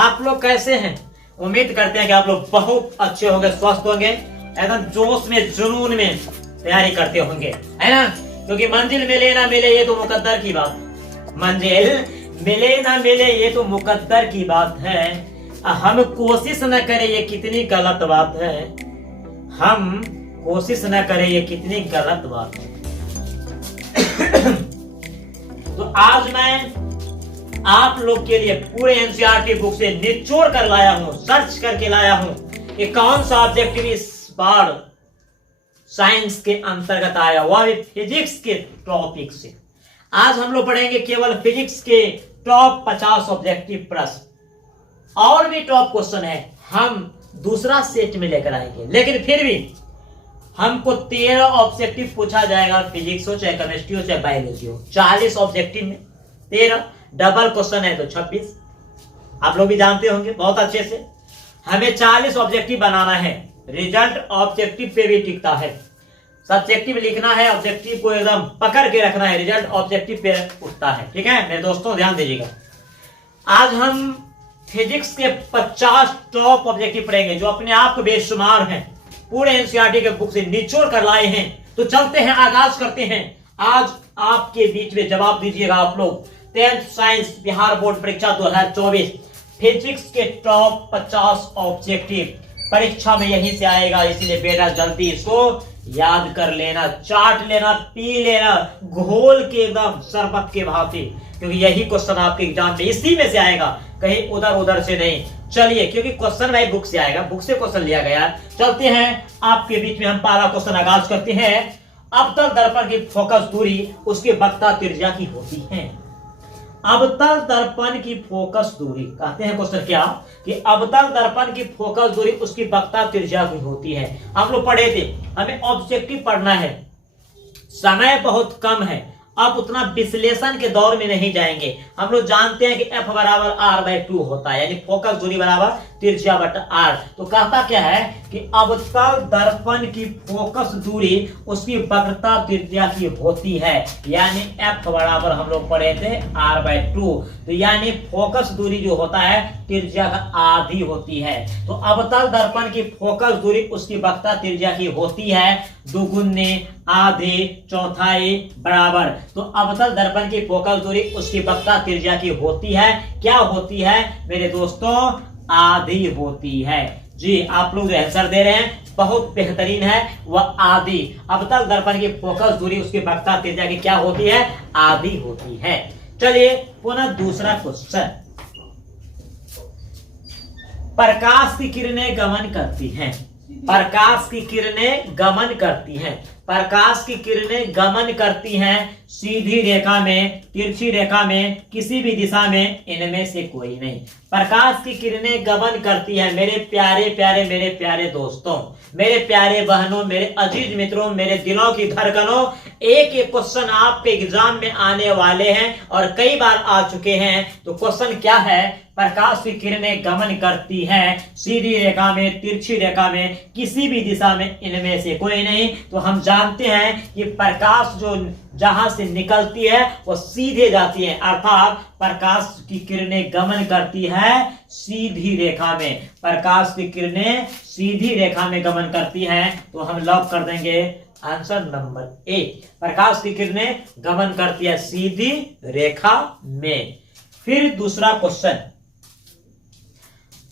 आप लोग कैसे हैं? उम्मीद करते हैं कि आप लोग बहुत अच्छे होंगे, स्वस्थ होंगे, एकदम जोश में जुनून में तैयारी करते होंगे, है ना? क्योंकि मंजिल मिले ना मिले ये तो मुकद्दर की बात, मंजिल मिले ना मिले ये तो मुकद्दर की बात है। हम कोशिश न करें ये कितनी गलत बात है, हम कोशिश न करें ये कितनी गलत बात है। तो आज मैं आप लोग के लिए पूरे एनसीईआरटी बुक से निचोड़ कर लाया हूं, सर्च करके लाया हूं कि कौन सा ऑब्जेक्टिव इस बार साइंस के अंतर्गत आया, वह भी फिजिक्स के टॉपिक से। आज हम लोग पढ़ेंगे केवल फिजिक्स के टॉप 50 ऑब्जेक्टिव प्रश्न, और भी टॉप क्वेश्चन है हम दूसरा सेट में लेकर आएंगे, लेकिन फिर भी हमको 13 ऑब्जेक्टिव पूछा जाएगा, फिजिक्स हो चाहे केमिस्ट्री हो चाहे बायोलॉजी हो। 40 ऑब्जेक्टिव में 13, डबल क्वेश्चन है तो 26। आप लोग भी जानते होंगे बहुत अच्छे से। हमें 40 ऑब्जेक्टिव बनाना है, रिजल्ट ऑब्जेक्टिव पे भी टिकता है। सब्जेक्टिव लिखना है, ऑब्जेक्टिव को एकदम पकड़ के रखना है, रिजल्ट ऑब्जेक्टिव पे उठता है। ठीक है मेरे दोस्तों, ध्यान दीजिएगा। आज हम फिजिक्स के 50 टॉप ऑब्जेक्टिव पढ़ेंगे जो अपने आप को बेशुमार हैं, पूरे एनसीईआरटी के बुक से निचोड़ कर लाए हैं। तो चलते हैं, आगाज करते हैं। आज आपके बीच में जवाब दीजिएगा आप लोग 10th साइंस बिहार बोर्ड परीक्षा 2024 फिजिक्स के टॉप 50 ऑब्जेक्टिव परीक्षा में यहीं से आएगा, इसलिए बेटा जल्दी इसको याद कर लेना, चाट लेना, पी लेना, घोल के एकदम शरबत के भांति, क्योंकि यही क्वेश्चन आपके एग्जाम में इसी में से आएगा, कहीं उधर उधर से नहीं। चलिए, क्योंकि क्वेश्चन भाई बुक से आएगा, बुक से क्वेश्चन लिया गया। चलते हैं आपके बीच में, हम पहला क्वेश्चन आगाज करते हैं। अवतल दर्पण की फोकस दूरी उसकी वक्रता त्रिज्या की होती है। अवतल दर्पण की फोकस दूरी, कहते हैं क्वेश्चन क्या कि अवतल दर्पण की फोकस दूरी उसकी वक्रता त्रिज्या की होती है। हम लोग पढ़े थे, हमें ऑब्जेक्टिव पढ़ना है, समय बहुत कम है, अब उतना विश्लेषण के दौर में नहीं जाएंगे। हम लोग जानते हैं कि F बराबर R/2 होता है, यानी फोकस दूरी बराबर त्रिज्या बटा R। तो कहता क्या है कि अवतल दर्पण की फोकस दूरी उसकी वक्रता त्रिज्या की होती है, यानी F बराबर हम लोग पढ़े थे R/2। तो यानी फोकस दूरी जो होता है त्रिज्या का आधी होती है। तो अवतल दर्पण की फोकस दूरी उसकी वक्रता त्रिज्या की होती है, दुगुने, आधे, चौथाई बराबर। तो अवतल दर्पण की फोकस दूरी उसकी वक्रता त्रिज्या की होती है, क्या होती है मेरे दोस्तों? आधी होती है। जी, आप लोग आंसर दे रहे हैं, बहुत बेहतरीन है, वह आधी। अवतल दर्पण की फोकस दूरी उसकी वक्रता त्रिज्या की क्या होती है? आधी होती है। चलिए पुनः दूसरा क्वेश्चन। प्रकाश की किरणें गमन करती हैं, प्रकाश की किरणें गमन करती हैं, प्रकाश की किरणें गमन करती हैं सीधी रेखा में, तिरछी रेखा में, किसी भी दिशा में, इनमें से कोई नहीं। प्रकाश की किरणें गमन करती है मेरे प्यारे प्यारे, मेरे प्यारे दोस्तों, मेरे प्यारे बहनों, मेरे अजीज मित्रों, मेरे दिलों की धड़कनों, एक एक क्वेश्चन आपके एग्जाम में आने वाले हैं और कई बार आ चुके हैं। तो क्वेश्चन क्या है? प्रकाश की किरणें गमन करती हैं सीधी रेखा में, तिरछी रेखा में, किसी भी दिशा में, इनमें से कोई नहीं। तो हम जानते हैं कि प्रकाश जो जहां से निकलती है वो सीधे जाती है, अर्थात प्रकाश की किरणें गमन करती है सीधी रेखा में, प्रकाश की किरणें सीधी रेखा में गमन करती हैं। तो हम लॉक कर देंगे आंसर नंबर ए, प्रकाश की किरणें गमन करती है सीधी रेखा में। फिर दूसरा क्वेश्चन,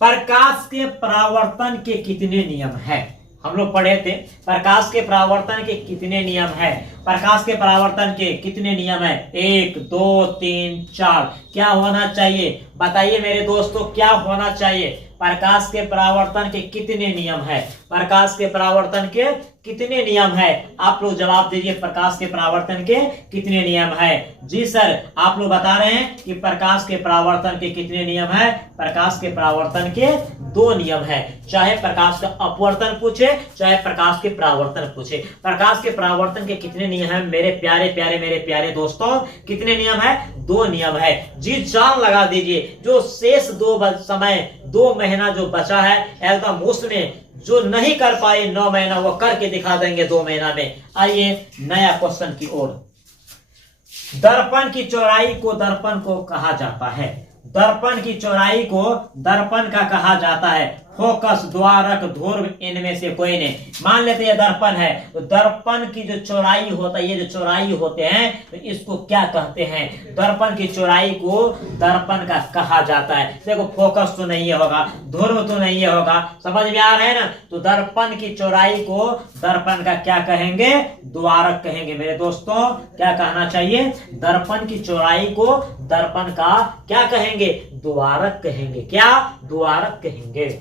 प्रकाश के परावर्तन के कितने नियम हैं? हम लोग पढ़े थे प्रकाश के परावर्तन के कितने नियम है। प्रकाश के परावर्तन के कितने नियम है? 1 2 3 4। क्या होना चाहिए बताइए मेरे दोस्तों, क्या होना चाहिए? प्रकाश के परावर्तन के कितने नियम है? प्रकाश के परावर्तन के कितने नियम है? आप लोग जवाब दीजिए, प्रकाश के परावर्तन के कितने नियम है? जी सर, आप लोग बता रहे हैं कि प्रकाश के परावर्तन के कितने नियम है? प्रकाश के परावर्तन के 2 नियम है, चाहे प्रकाश का अपवर्तन पूछे चाहे प्रकाश के परावर्तन पूछे। प्रकाश के परावर्तन के कितने नियम है मेरे प्यारे प्यारे, मेरे प्यारे दोस्तों? कितने नियम है? 2 नियम है। जी जान लगा दीजिए, जो शेष 2 महीना जो बचा है एकदम उसमें जो नहीं कर पाए 9 महीना वो करके दिखा देंगे 2 महीना में। आइए नया क्वेश्चन की ओर। दर्पण की चौड़ाई को दर्पण को कहा जाता है, दर्पण की चौड़ाई को दर्पण का कहा जाता है। फोकस, द्वारक, ध्रुव, इनमें से कोई नहीं। मान लेते हैं दर्पण है, तो दर्पण की जो चौड़ाई होता है, ये जो चौड़ाई होते हैं तो इसको क्या कहते हैं? दर्पण की चौड़ाई को दर्पण का कहा जाता है। देखो फोकस तो नहीं होगा, ध्रुव तो नहीं होगा, समझ में आ रहा है ना? तो दर्पण की चौड़ाई को दर्पण का क्या कहेंगे? द्वारक कहेंगे। मेरे दोस्तों क्या कहना चाहिए? दर्पण की चौड़ाई को दर्पण का क्या कहेंगे? द्वारक कहेंगे। क्या? द्वारक कहेंगे।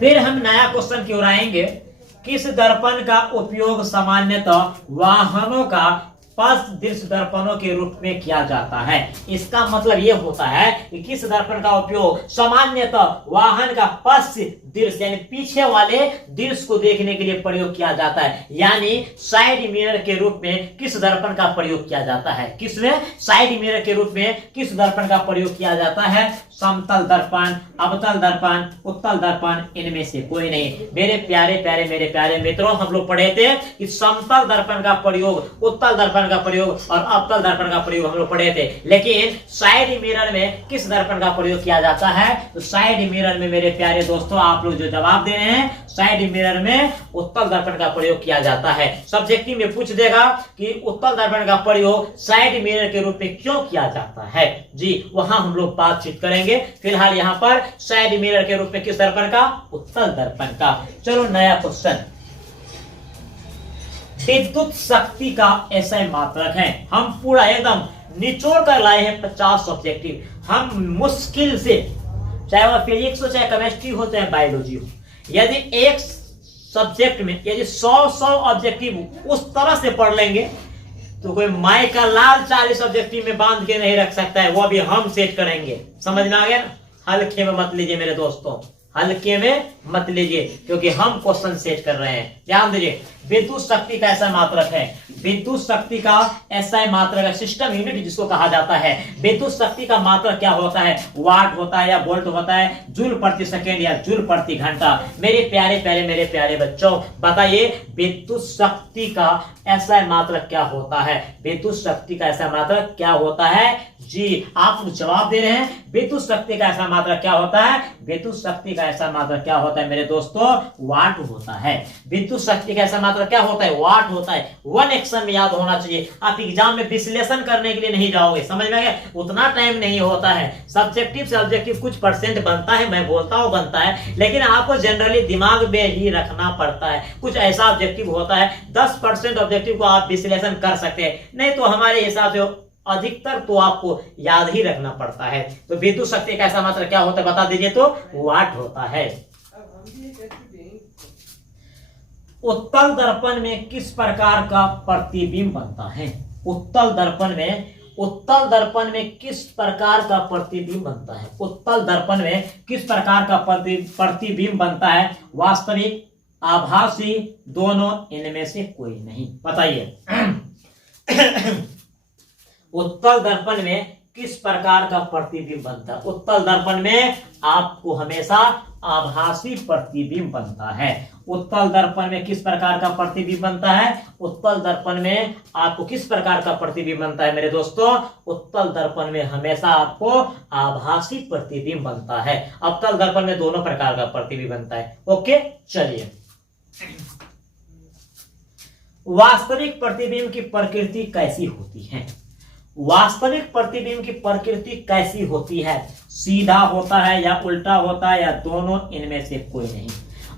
फिर हम नया क्वेश्चन की ओर आएंगे। किस दर्पण का उपयोग सामान्यतः वाहनों का पश्च दृश्य दर्पणों के रूप में किया जाता है? इसका मतलब यह होता है कि किस दर्पण का उपयोग सामान्यतः वाहन का पश्च दृश्य यानी पीछे वाले दृश्य को देखने के लिए प्रयोग किया जाता है, यानी साइड मिरर के रूप में किस दर्पण का प्रयोग किया जाता है? किसमें? साइड मिरर के रूप में किस दर्पण का प्रयोग किया जाता है? समतल दर्पण, अवतल दर्पण, उत्तल दर्पण, इनमें से कोई नहीं। मेरे प्यारे मित्रों, हम लोग पढ़े थे कि समतल दर्पण का प्रयोग, उत्तल दर्पण का प्रयोग और अवतल दर्पण का प्रयोग हम लोग पढ़े थे। लेकिन साइड मिरर में किस दर्पण का प्रयोग किया जाता है? तो साइड मिरर में मेरे प्यारे दोस्तों, आप लोग जो जवाब दे रहे हैं, साइड मिरर में उत्तल दर्पण का प्रयोग किया जाता है। सब्जेक्टिव में पूछ देगा कि उत्तल दर्पण का प्रयोग साइड मिरर के रूप में क्यों किया जाता है जी, वहां हम लोग बातचीत करेंगे। फिलहाल यहाँ पर साइड मिरर के रूप में किस दर्पण का? उत्तल दर्पण का। चलो नया क्वेश्चन। विद्युत शक्ति का एसआई मात्रक है। हम पूरा एकदम निचोड़ कर लाए हैं 50 ऑब्जेक्टिव। हम मुश्किल से, चाहे वह फिजिक्स हो, चाहे केमिस्ट्री हो, चाहे बायोलॉजी हो, यदि एक सब्जेक्ट में यदि 100 ऑब्जेक्टिव उस तरह से पढ़ लेंगे तो कोई माई का लाल 40 ऑब्जेक्टिव में बांध के नहीं रख सकता है। वो भी हम सेट करेंगे। समझ में आ गया ना? हल्के में मत लीजिए मेरे दोस्तों, हल्के में मत लीजिए, क्योंकि हम क्वेश्चन सेट कर रहे हैं। ध्यान दीजिए। विद्युत शक्ति का ऐसा मात्रक है, विद्युत शक्ति का ऐसा मात्रक है, सिस्टम यूनिट जिसको कहा जाता है। विद्युत शक्ति का मात्रक क्या होता है? वाट होता है या वोल्ट होता है, जूल प्रति सेकेंड या जूल प्रति घंटा। मेरे प्यारे बच्चों, बताइए विद्युत शक्ति का ऐसा मात्रक क्या होता है? विद्युत शक्ति का ऐसा मात्रक क्या होता है? जी आप जवाब दे रहे हैं। विद्युत शक्ति का ऐसा मात्रक क्या होता है? विद्युत शक्ति का ऐसा मात्रक क्या होता है मेरे दोस्तों? वाट होता है। विद्युत शक्ति का ऐसा मात्रक क्या होता है? वाट होता है। वन एक्शन में याद होना चाहिए। आप एग्जाम में विश्लेषण करने के लिए नहीं जाओगे, समझ में आ गया? उतना टाइम नहीं होता है। सब्जेक्टिव से ऑब्जेक्टिव कुछ परसेंट बनता है, मैं बोलता हूं बनता है, लेकिन आपको जनरली दिमाग में ही रखना पड़ता है। कुछ ऐसा ऑब्जेक्टिव होता है 10% ऑब्जेक्टिव को आप विश्लेषण कर सकते हैं, नहीं तो हमारे हिसाब से अधिकतर तो आपको याद ही रखना पड़ता है। तो विद्युत शक्ति का ऐसा मात्रक क्या होता है बता दीजिए? तो वाट होता है। उत्तल दर्पण में किस प्रकार का प्रतिबिंब बनता है? उत्तल दर्पण में किस प्रकार का प्रतिबिंब बनता है? उत्तल दर्पण में किस प्रकार का प्रतिबिंब बनता है? वास्तविक, आभासी, दोनों, इनमें से कोई नहीं। बताइए। उत्तल दर्पण में किस प्रकार का प्रतिबिंब बनता है? उत्तल दर्पण में आपको हमेशा आभासी प्रतिबिंब बनता है। उत्तल दर्पण में किस प्रकार का प्रतिबिंब बनता है? उत्तल दर्पण में आपको किस प्रकार का प्रतिबिंब बनता है मेरे दोस्तों? उत्तल दर्पण में हमेशा आपको आभासी प्रतिबिंब बनता है। अवतल दर्पण में दोनों प्रकार का प्रतिबिंब बनता है। ओके, चलिए। वास्तविक प्रतिबिंब की प्रकृति कैसी होती है? वास्तविक प्रतिबिंब की प्रकृति कैसी होती है? सीधा होता है या उल्टा होता है या दोनों, इनमें से कोई नहीं।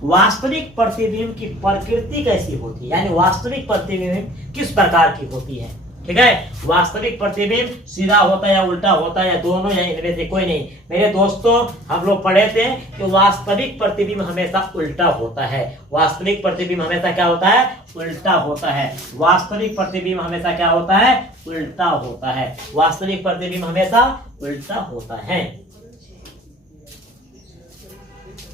वास्तविक प्रतिबिंब की प्रकृति कैसी होती है, यानी वास्तविक प्रतिबिंब किस प्रकार की होती है? ठीक है, वास्तविक प्रतिबिंब सीधा होता है या उल्टा होता है या दोनों, या इनमें से कोई नहीं। मेरे दोस्तों, हम लोग पढ़े थे कि वास्तविक प्रतिबिंब हमेशा उल्टा होता है। वास्तविक प्रतिबिंब हमेशा क्या होता है? उल्टा होता है। वास्तविक प्रतिबिंब हमेशा क्या होता है? उल्टा होता है। वास्तविक प्रतिबिंब हमेशा उल्टा होता है।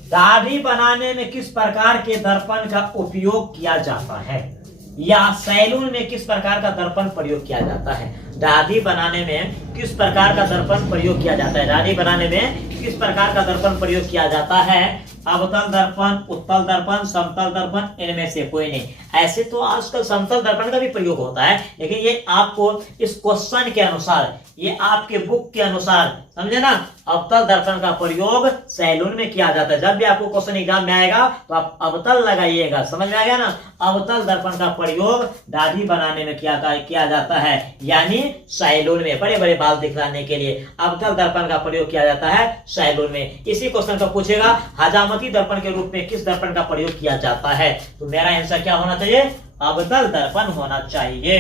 दाढ़ी बनाने में किस प्रकार के दर्पण का उपयोग किया जाता है? या सैलून में किस प्रकार का दर्पण प्रयोग किया जाता है? दाढ़ी बनाने में किस प्रकार का दर्पण प्रयोग किया जाता है? दाढ़ी बनाने में किस प्रकार का दर्पण प्रयोग किया जाता है? अवतल दर्पण, उत्तल दर्पण, समतल दर्पण, इनमें से कोई नहीं। ऐसे तो आजकल समतल दर्पण का भी प्रयोग होता है, लेकिन ये आपको इस क्वेश्चन के अनुसार, ये आपके बुक के अनुसार, समझे ना, अवतल दर्पण का प्रयोग सैलून में किया जाता है। जब भी आपको क्वेश्चन एग्जाम में आएगा तो आप अवतल लगाइएगा, समझ में आ गया ना। अवतल दर्पण का प्रयोग दाढ़ी बनाने में किया जाता है, यानी सैलून में, बड़े बड़े बाल दिखलाने के लिए अवतल दर्पण का प्रयोग किया जाता है सैलून में। इसी क्वेश्चन को पूछेगा हजामती दर्पण के रूप में किस दर्पण का प्रयोग किया जाता है, तो मेरा आंसर क्या होना चाहिए, अवतल दर्पण होना चाहिए।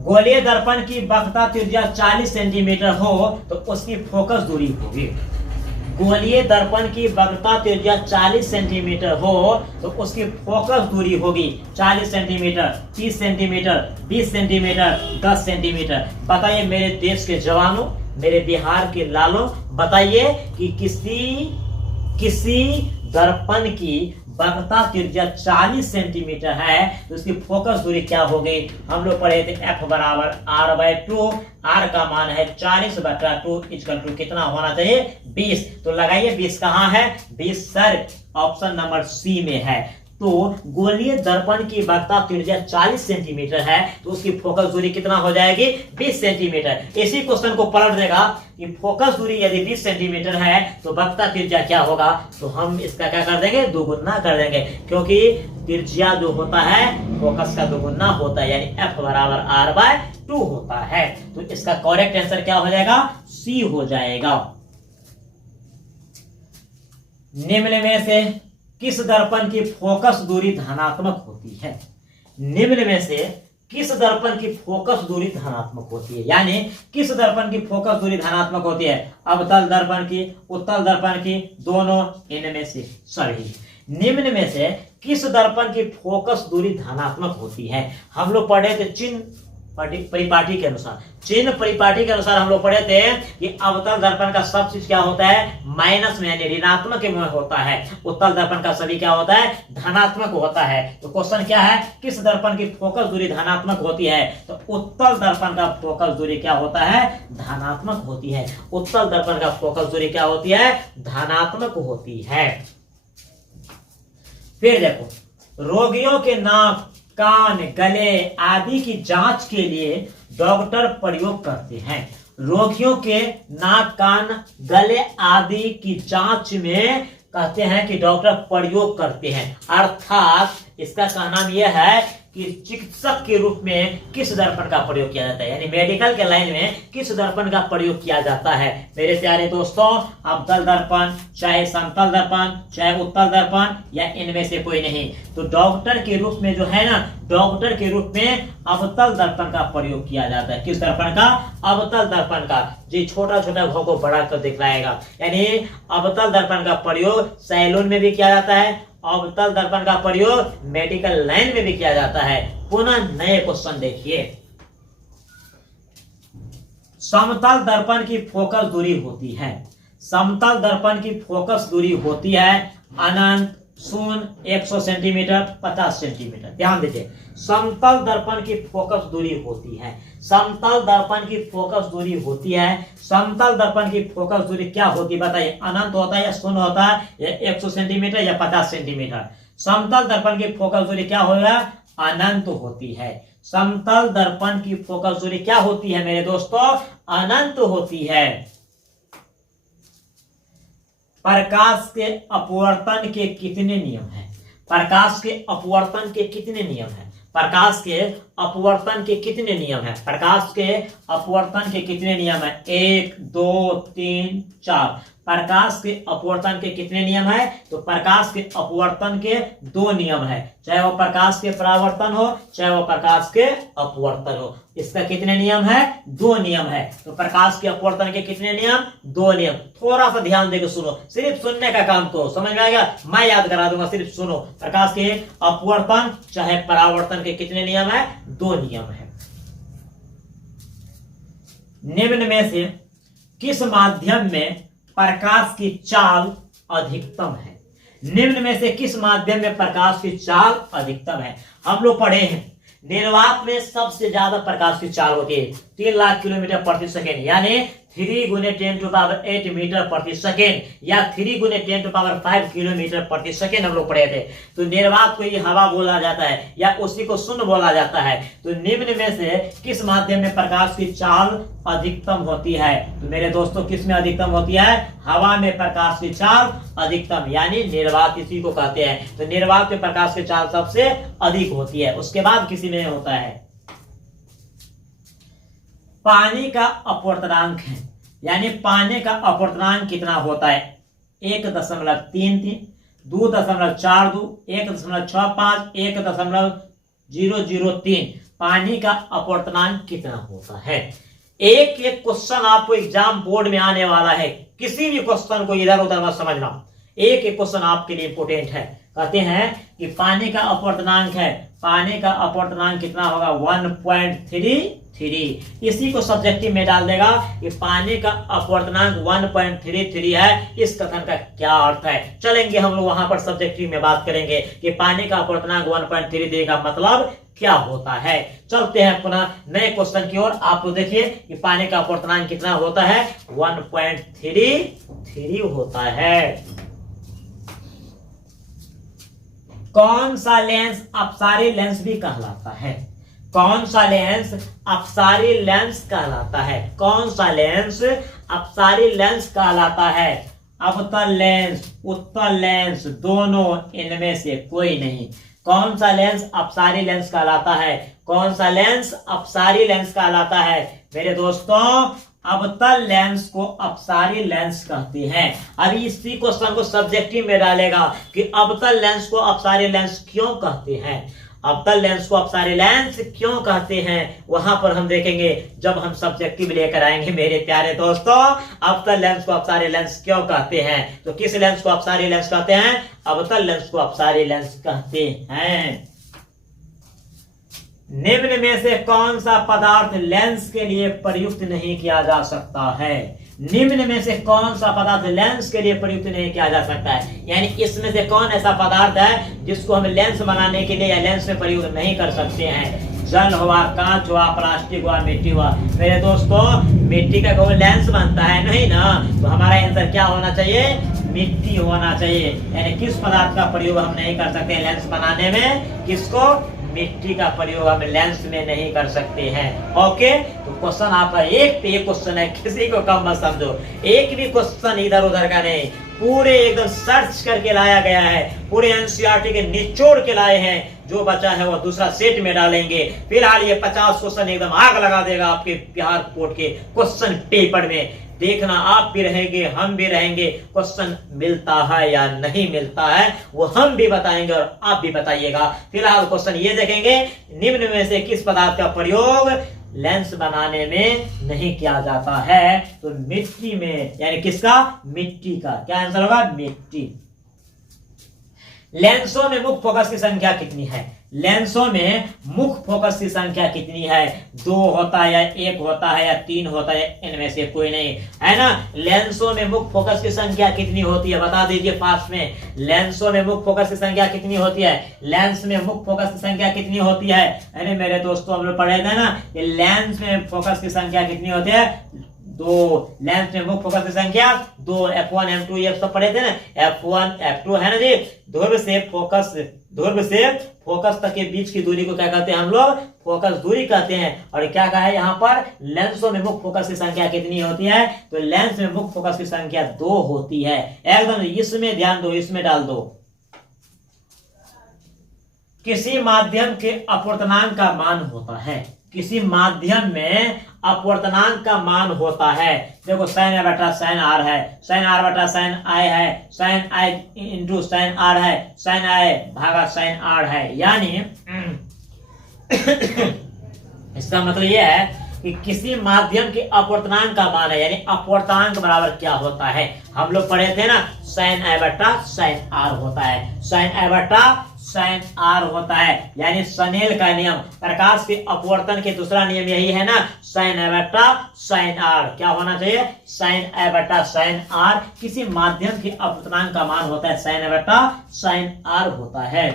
गोलीय दर्पण की वक्रता त्रिज्या 40 सेंटीमीटर हो तो उसकी फोकस दूरी होगी। गोलीय दर्पण की वक्रता त्रिज्या 40 सेंटीमीटर हो तो उसकी फोकस दूरी होगी 40 सेंटीमीटर, 30 सेंटीमीटर, 20 सेंटीमीटर, 10 सेंटीमीटर। बताइए मेरे देश के जवानों, मेरे बिहार के लालों, बताइए कि किसी दर्पण की वक्रता त्रिज्या 40 सेंटीमीटर है तो उसकी फोकस दूरी क्या होगी। हम लोग पढ़े थे F बराबर R/2, R का मान है 40/2 इक्वल टू कितना होना चाहिए, 20। तो लगाइए 20 कहाँ है, 20 सर ऑप्शन नंबर सी में है। तो गोलीय दर्पण की वक्रता त्रिज्या 40 सेंटीमीटर है तो उसकी फोकस दूरी कितना हो जाएगी, 20 सेंटीमीटर। इसी क्वेश्चन को पलट देगा कि फोकस दूरी यदि 20 सेंटीमीटर है तो वक्रता त्रिज्या क्या होगा, तो हम इसका क्या कर देंगे, दोगुना कर देंगे, क्योंकि त्रिज्या जो होता है फोकस का दोगुना होता है, यानी F बराबर R/2 होता है। तो इसका करेक्ट आंसर क्या हो जाएगा, सी हो जाएगा। निम्न में से किस दर्पण की फोकस दूरी धनात्मक होती है। निम्न में से किस दर्पण की फोकस दूरी धनात्मक होती है, यानी किस दर्पण की फोकस दूरी धनात्मक होती है, अवतल दर्पण की, उत्तल दर्पण की, दोनों, इनमें से सभी। निम्न में से किस दर्पण की फोकस दूरी धनात्मक होती है। हम लोग पढ़े थे चिन्ह परिपाटी के अनुसार, चिन्ह परिपाटी के अनुसार हम लोग पढ़े थे कि अवतल दर्पण का सब चीज क्या होता है, माइनस में, यानी ऋणात्मक में होता है। उत्तल दर्पण का सभी क्या होता है, धनात्मक होता है। तो क्वेश्चन क्या है, किस दर्पण की फोकस दूरी धनात्मक होती है, तो उत्तल दर्पण का फोकस दूरी क्या होता है, धनात्मक होती है। उत्तल दर्पण का फोकस दूरी क्या होती है, धनात्मक होती है। फिर देखो, रोगियों के नाक, कान, गले आदि की जांच के लिए डॉक्टर प्रयोग करते हैं। रोगियों के नाक, कान, गले आदि की जांच में कहते हैं कि डॉक्टर प्रयोग करते हैं, अर्थात इसका कहना यह है कि चिकित्सक के रूप में किस दर्पण का प्रयोग किया जाता है, यानी मेडिकल के लाइन में किस दर्पण का प्रयोग किया जाता है। मेरे प्यारे दोस्तों, अवतल दर्पण, चाहे समतल दर्पण, चाहे उत्तल दर्पण, या इनमें से कोई नहीं। तो डॉक्टर के रूप में जो है ना, डॉक्टर के रूप में अवतल दर्पण का प्रयोग किया जाता है। किस दर्पण का, अवतल दर्पण का। जी छोटा छोटा भाव को बड़ा कर दिखलाएगा, यानी अवतल दर्पण का प्रयोग सैलून में भी किया जाता है, अवतल दर्पण का प्रयोग मेडिकल लाइन में भी किया जाता है। पुनः नए क्वेश्चन देखिए। समतल दर्पण की फोकस दूरी होती है, समतल दर्पण की फोकस दूरी होती है अनंत, शून्य, 100 सेंटीमीटर, 50 सेंटीमीटर। ध्यान दीजिए, समतल दर्पण की फोकस दूरी होती है, समतल दर्पण की फोकस दूरी होती है। समतल दर्पण की फोकस दूरी क्या होती है बताइए, अनंत होता है या शून्य होता है, या 100 सेंटीमीटर या 50 सेंटीमीटर। समतल दर्पण की फोकस दूरी क्या होगा, अनंत होती है। समतल दर्पण की फोकस दूरी क्या होती है मेरे दोस्तों, अनंत होती है। प्रकाश के अपवर्तन के कितने नियम हैं, प्रकाश के अपवर्तन के कितने नियम हैं, प्रकाश के अपवर्तन के कितने नियम हैं, प्रकाश के अपवर्तन के कितने नियम हैं, 1, 2, 3, 4। प्रकाश के अपवर्तन के कितने नियम है, तो प्रकाश के अपवर्तन के 2 नियम है, चाहे वो प्रकाश के परावर्तन हो, चाहे वो प्रकाश के अपवर्तन हो। इसका कितने नियम है, 2 नियम है। तो प्रकाश के अपवर्तन के कितने नियम, 2 नियम। थोड़ा सा ध्यान देकर सुनो, सिर्फ सुनने का काम करो, समझ में आएगा, मैं याद करा दूंगा, सिर्फ सुनो। प्रकाश के अपवर्तन चाहे परावर्तन के कितने नियम है, 2 नियम है। निम्न में से किस माध्यम में प्रकाश की चाल अधिकतम है, निम्न में से किस माध्यम में प्रकाश की चाल अधिकतम है। हम लोग पढ़े हैं निर्वात में सबसे ज्यादा प्रकाश की चाल होती है 3 लाख किलोमीटर प्रति सेकेंड, यानी 3 गुने 10⁸ मीटर प्रति सेकेंड या 3 गुने 10⁵ किलोमीटर प्रति सेकेंड हम लोग पढ़े थे। तो निर्वात को ही हवा बोला जाता है या उसी को शून्य बोला जाता है। तो निम्न में से किस माध्यम में प्रकाश की चाल अधिकतम होती है? तो मेरे दोस्तों किस में अधिकतम होती है? हवा में प्रकाश की चाल अधिकतम, यानी निर्वात इसी को कहते हैं। तो निर्वात में प्रकाश की चाल सबसे अधिक होती है, उसके बाद किसी में होता है। पानी का अपवर्तनांक है, यानी पानी का अपवर्तनांक कितना होता है? 1.33, 2.42, 1.65, 1.003। पानी का अपवर्तनांक कितना होता है? एक एक क्वेश्चन आपको एग्जाम बोर्ड में आने वाला है, किसी भी क्वेश्चन को इधर उधर मत समझना, एक एक क्वेश्चन आपके लिए इंपोर्टेंट है। कहते हैं कि पानी का अपवर्तनांक है, पानी का अपवर्तनांक कितना होगा? 1.33। इसी को सब्जेक्टिव में डाल देगा कि पानी का अपवर्तनांक 1.33 है। इस कथन का क्या अर्थ है? चलेंगे हम लोग वहां पर सब्जेक्टिव में बात करेंगे कि पानी का अपवर्तनांक 1.33 का मतलब क्या होता है। चलते हैं पुनः नए क्वेश्चन की ओर। आप लोग देखिए कि पानी का अपवर्तनांक कितना होता है? 1.33 होता है। कौन सा लेंस अपसारी लेंस भी कहलाता है? कौन सा लेंस अपसारी लेंस कहलाता है? कौन सा लेंस अपसारी लेंस कहलाता है? अवतल लेंस, उत्तल लेंस, दोनों, इनमें से कोई नहीं। कौन सा लेंस अपसारी लेंस कहलाता है? कौन सा लेंस अपसारी लेंस कहलाता है? मेरे दोस्तों, अवतल लेंस को अपसारी लेंस कहते हैं। अभी इसी क्वेश्चन को सब्जेक्टिव में डालेगा कि अवतल लेंस को अपसारी लेंस क्यों कहते हैं। अवतल लेंस को अपसारी लेंस क्यों कहते हैं, वहां पर हम देखेंगे जब हम सब्जेक्टिव लेकर आएंगे। मेरे प्यारे दोस्तों, अवतल लेंस को अपसारी लेंस क्यों कहते हैं? तो किस लेंस को अपसारी लेंस कहते हैं? अवतल लेंस को अपसारी लेंस कहते हैं। निम्न में से कौन सा पदार्थ लेंस के लिए प्रयुक्त नहीं किया जा सकता है? निम्न में से कौन सा पदार्थ लेंस के लिए प्रयुक्त नहीं किया जा सकता है? यानी इसमें से कौन ऐसा पदार्थ है जिसको हम लेंस बनाने के लिए या लेंस में प्रयुक्त नहीं कर सकते हैं? जल हुआ, कांच हुआ, प्लास्टिक हुआ, मिट्टी हुआ। मेरे दोस्तों, मिट्टी का कोई लेंस बनता है नहीं ना, तो हमारा आंसर क्या होना चाहिए? मिट्टी होना चाहिए। यानी किस पदार्थ का प्रयोग हम नहीं कर सकते लेंस बनाने में? किसको? मिट्टी का प्रयोग हम लेंस में नहीं कर सकते हैं। ओके, तो क्वेश्चन आपका एक पे एक क्वेश्चन है, किसी को कम मत समझो। एक भी क्वेश्चन इधर उधर का नहीं, पूरे एकदम सर्च करके लाया गया है, पूरे एनसीईआरटी के निचोड़ के लाए हैं। जो बचा है वो दूसरा सेट में डालेंगे। फिलहाल ये 50 क्वेश्चन एकदम आग लगा देगा आपके बिहार बोर्ड के क्वेश्चन पेपर में। देखना, आप भी रहेंगे, हम भी रहेंगे, क्वेश्चन मिलता है या नहीं मिलता है वो हम भी बताएंगे और आप भी बताइएगा। फिलहाल क्वेश्चन ये देखेंगे, निम्न में से किस पदार्थ का प्रयोग लेंस बनाने में नहीं किया जाता है? तो मिट्टी में, यानी किसका? मिट्टी का। क्या आंसर होगा? मिट्टी। लेंसों में मुख्य फोकस की संख्या कितनी है? लेंसों में मुख्य फोकस की संख्या कितनी है? 2 होता है या 1 होता है या 3 होता है? इनमें से कोई नहीं, है ना। लेंसों में मुख्य फोकस की संख्या कितनी होती है? बता दीजिए फास्ट में। लेंसों में मुख्य फोकस की संख्या कितनी होती है? लेंस में मुख्य फोकस की संख्या कितनी होती है? अरे मेरे दोस्तों, हम लोग पढ़े थे ना कि लेंस में फोकस की संख्या कितनी होती है? 2। लेंस में मुख्य फोकस की संख्या 2। F1 M2 ये सब पढ़े थे ना, F1 F2, है ना जी। ध्रुव से फोकस तक के बीच की दूरी को क्या कहते हैं हम लोग? फोकस दूरी कहते हैं। और क्या कहा है यहाँ पर? लेंसों में मुख्य फोकस की संख्या कितनी होती है? तो लेंस में मुख्य फोकस की संख्या 2 होती है। एकदम इसमें ध्यान दो, इसमें डाल दो। किसी माध्यम के अपवर्तनांक का मान होता है। किसी माध्यम में अपवर्तनांक का मान होता है। देखो, साइन ए बटा साइन आर है, साइन आर बटा साइन आई है, sine I into sine R है, साइन आई भागा साइन आर है। यानी इसका मतलब यह है कि किसी माध्यम के अपवर्तनांक का मान है, यानी अपवर्तनांक बराबर क्या होता है? हम लोग पढ़े थे ना, साइन आई बटा साइन आर होता है। साइन आई बटा साइन आर होता है, यानी स्नेल का नियम, प्रकाश के अपवर्तन के दूसरा नियम यही है ना, साइन ए बटा साइन आर। क्या होना चाहिए? साइन ए बटा साइन आर। किसी माध्यम के अपवर्तनांक का मान होता है साइन ए बटा साइन आर होता है।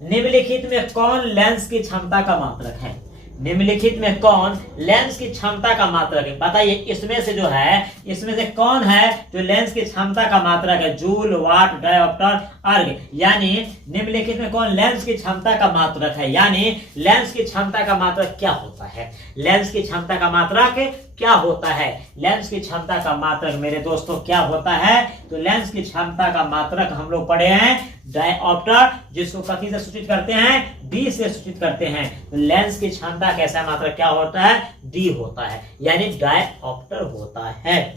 निम्नलिखित में कौन लेंस की क्षमता का मात्रक है? निम्नलिखित में कौन लेंस की क्षमता का मात्रक है? बताइए इसमें से जो है, इसमें से कौन है जो लेंस की क्षमता का मात्रक है? जूल, वाट, डायोप्टर, अर्ग। यानी निम्नलिखित में कौन लेंस की क्षमता का मात्रक है? यानी लेंस की क्षमता का मात्रक क्या होता है? लेंस की क्षमता का मात्रक क्या होता है? लेंस की क्षमता का मात्रक मेरे दोस्तों क्या होता है? तो लेंस की क्षमता का मात्रक हम लोग पढ़े हैं डायोप्टर, जिसको कथी से सूचित करते हैं? डी से सूचित करते हैं। तो लेंस की क्षमता कैसा मात्रक क्या होता है? डी होता है, यानी डायोप्टर होता है।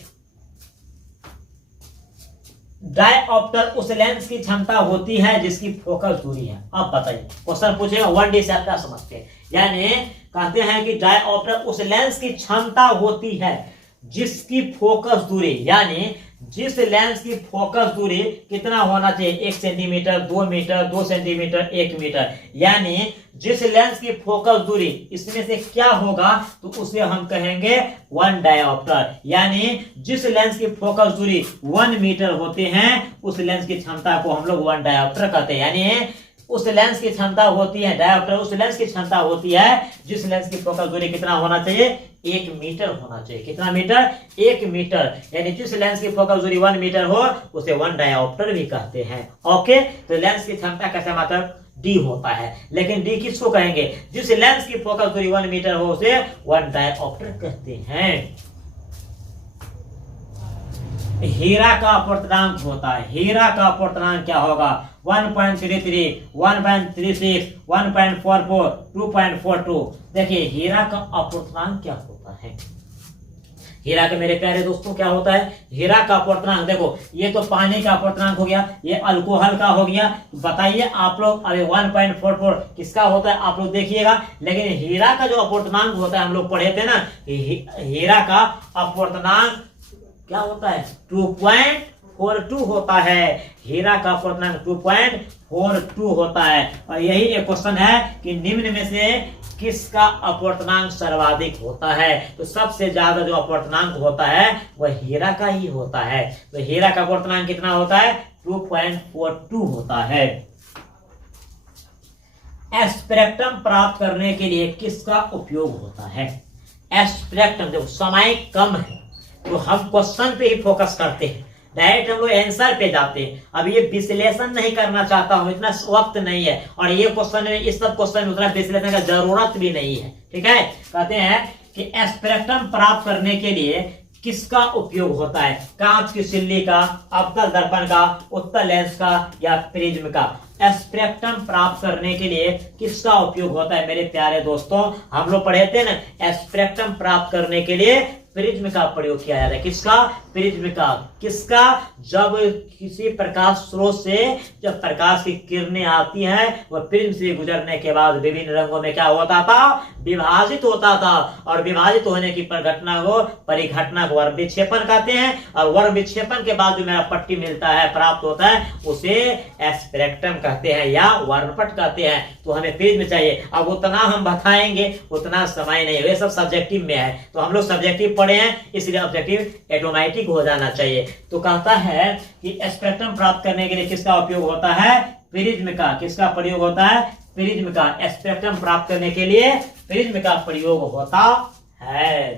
डायोप्टर उस लेंस की क्षमता होती है जिसकी फोकस दूरी है। अब बताइए, क्वेश्चन पूछेगा 1D से आप क्या समझते हैं? यानी कहते हैं कि डायोप्टर उस लेंस की क्षमता होती है जिसकी फोकस दूरी, यानी जिस लेंस की फोकस दूरी कितना होना चाहिए? 1 सेंटीमीटर, 2 मीटर, 2 सेंटीमीटर, 1 मीटर। यानी जिस लेंस की फोकस दूरी इसमें से क्या होगा तो उसे हम कहेंगे 1 डायोप्टर। यानी जिस लेंस की फोकस दूरी 1 मीटर होते हैं उस लेंस की क्षमता को हम लोग 1 डायोप्टर कहते हैं। यानी उस लेंस की क्षमता होती है डायोप्टर, उस लेंस की क्षमता होती है जिस लेंस की फोकस दूरी कितना होना चाहिए? 1 मीटर होना चाहिए। कितना मीटर? 1 मीटर। यानी जिस लेंस की फोकस दूरी 1 मीटर हो उसे 1 डायोप्टर भी कहते हैं। ओके, तो लेंस की क्षमता कैसा मात्रक? डी होता है। लेकिन डी किसको कहेंगे? जिस लेंस की फोकस दूरी 1 मीटर हो उसे 1 डायोप्टर कहते हैं। हीरा का अपवर्तनांक होता है। हीरा का अपवर्तनांक क्या होगा? 1.33, 1.36, 1.44, 2.42। देखिए हीरा का अपवर्तनांक क्या होता है? हीरा के मेरे प्यारे दोस्तों क्या होता है? हीरा का अपवर्तनांक देखो, ये तो पानी का अपवर्तनांक हो गया, ये अल्कोहल का हो गया। बताइए आप लोग, अरे 1.44 किसका होता है? आप लोग देखिएगा। लेकिन हीरा का जो अपवर्तनांक होता है हम लोग पढ़े थे ना, हीरा का अपवर्तनांक क्या होता है? 2.42 होता है। हीरा का अपवर्तनांक 2.42 होता है। और यही एक क्वेश्चन है कि निम्न में से किसका अपवर्तनांक सर्वाधिक होता है? तो सबसे ज्यादा जो अपवर्तनांक होता है वह हीरा का ही होता है। तो हीरा का अपवर्तनांक कितना होता है? 2.42 होता है। स्पेक्ट्रम प्राप्त करने के लिए किसका उपयोग होता है? स्पेक्ट्रम देखो समय कम है तो हम क्वेश्चन पे ही फोकस करते हैं, डायरेक्ट हम लोग आंसर पे जाते हैं। अब ये विश्लेषण नहीं करना चाहता हूं, इतना वक्त नहीं है, और ये क्वेश्चन में, इस सब क्वेश्चन में उतना विश्लेषण का जरूरत भी नहीं है। ठीक है, कहते हैं कि स्पेक्ट्रम प्राप्त करने के लिए किसका उपयोग होता है? कांच की सिल्ली का, अवतल दर्पण का, उत्तल लेंस का, या प्रिज्म का? स्पेक्ट्रम प्राप्त करने के लिए किसका उपयोग होता है? मेरे प्यारे दोस्तों, हम लोग पढ़े थे ना, स्पेक्ट्रम प्राप्त करने के लिए प्रिज्म का प्रयोग किया जाता है। किसका? प्रिज्म का। किसका? जब किसी प्रकाश स्रोत से जब प्रकाश की किरणें आती हैं वह प्रिज्म से गुजरने के बाद विभिन्न रंगों में क्या होता था? विभाजित होता था। और विभाजित होने की घटना को, परिघटना को वर्ण विक्षेपण कहते हैं। और वर्ण विक्षेपण के बाद जो मेरा पट्टी मिलता है, प्राप्त होता है, उसे स्पेक्ट्रम कहते हैं या वर्णपट कहते हैं। तो हमें प्रिज्म चाहिए। अब उतना हम बताएंगे उतना समय नहीं, वे सब सब्जेक्टिव में है। तो हम लोग सब्जेक्टिव पढ़े हैं, इसलिए ऑब्जेक्टिव ऑटोमेटिक हो जाना चाहिए। तो कहता है कि स्पेक्ट्रम प्राप्त करने के लिए किसका उपयोग होता है? प्रिज्म का। किसका प्रयोग होता है? प्रिज्म का। स्पेक्ट्रम प्राप्त करने के लिए प्रिज्म का प्रयोग होता है।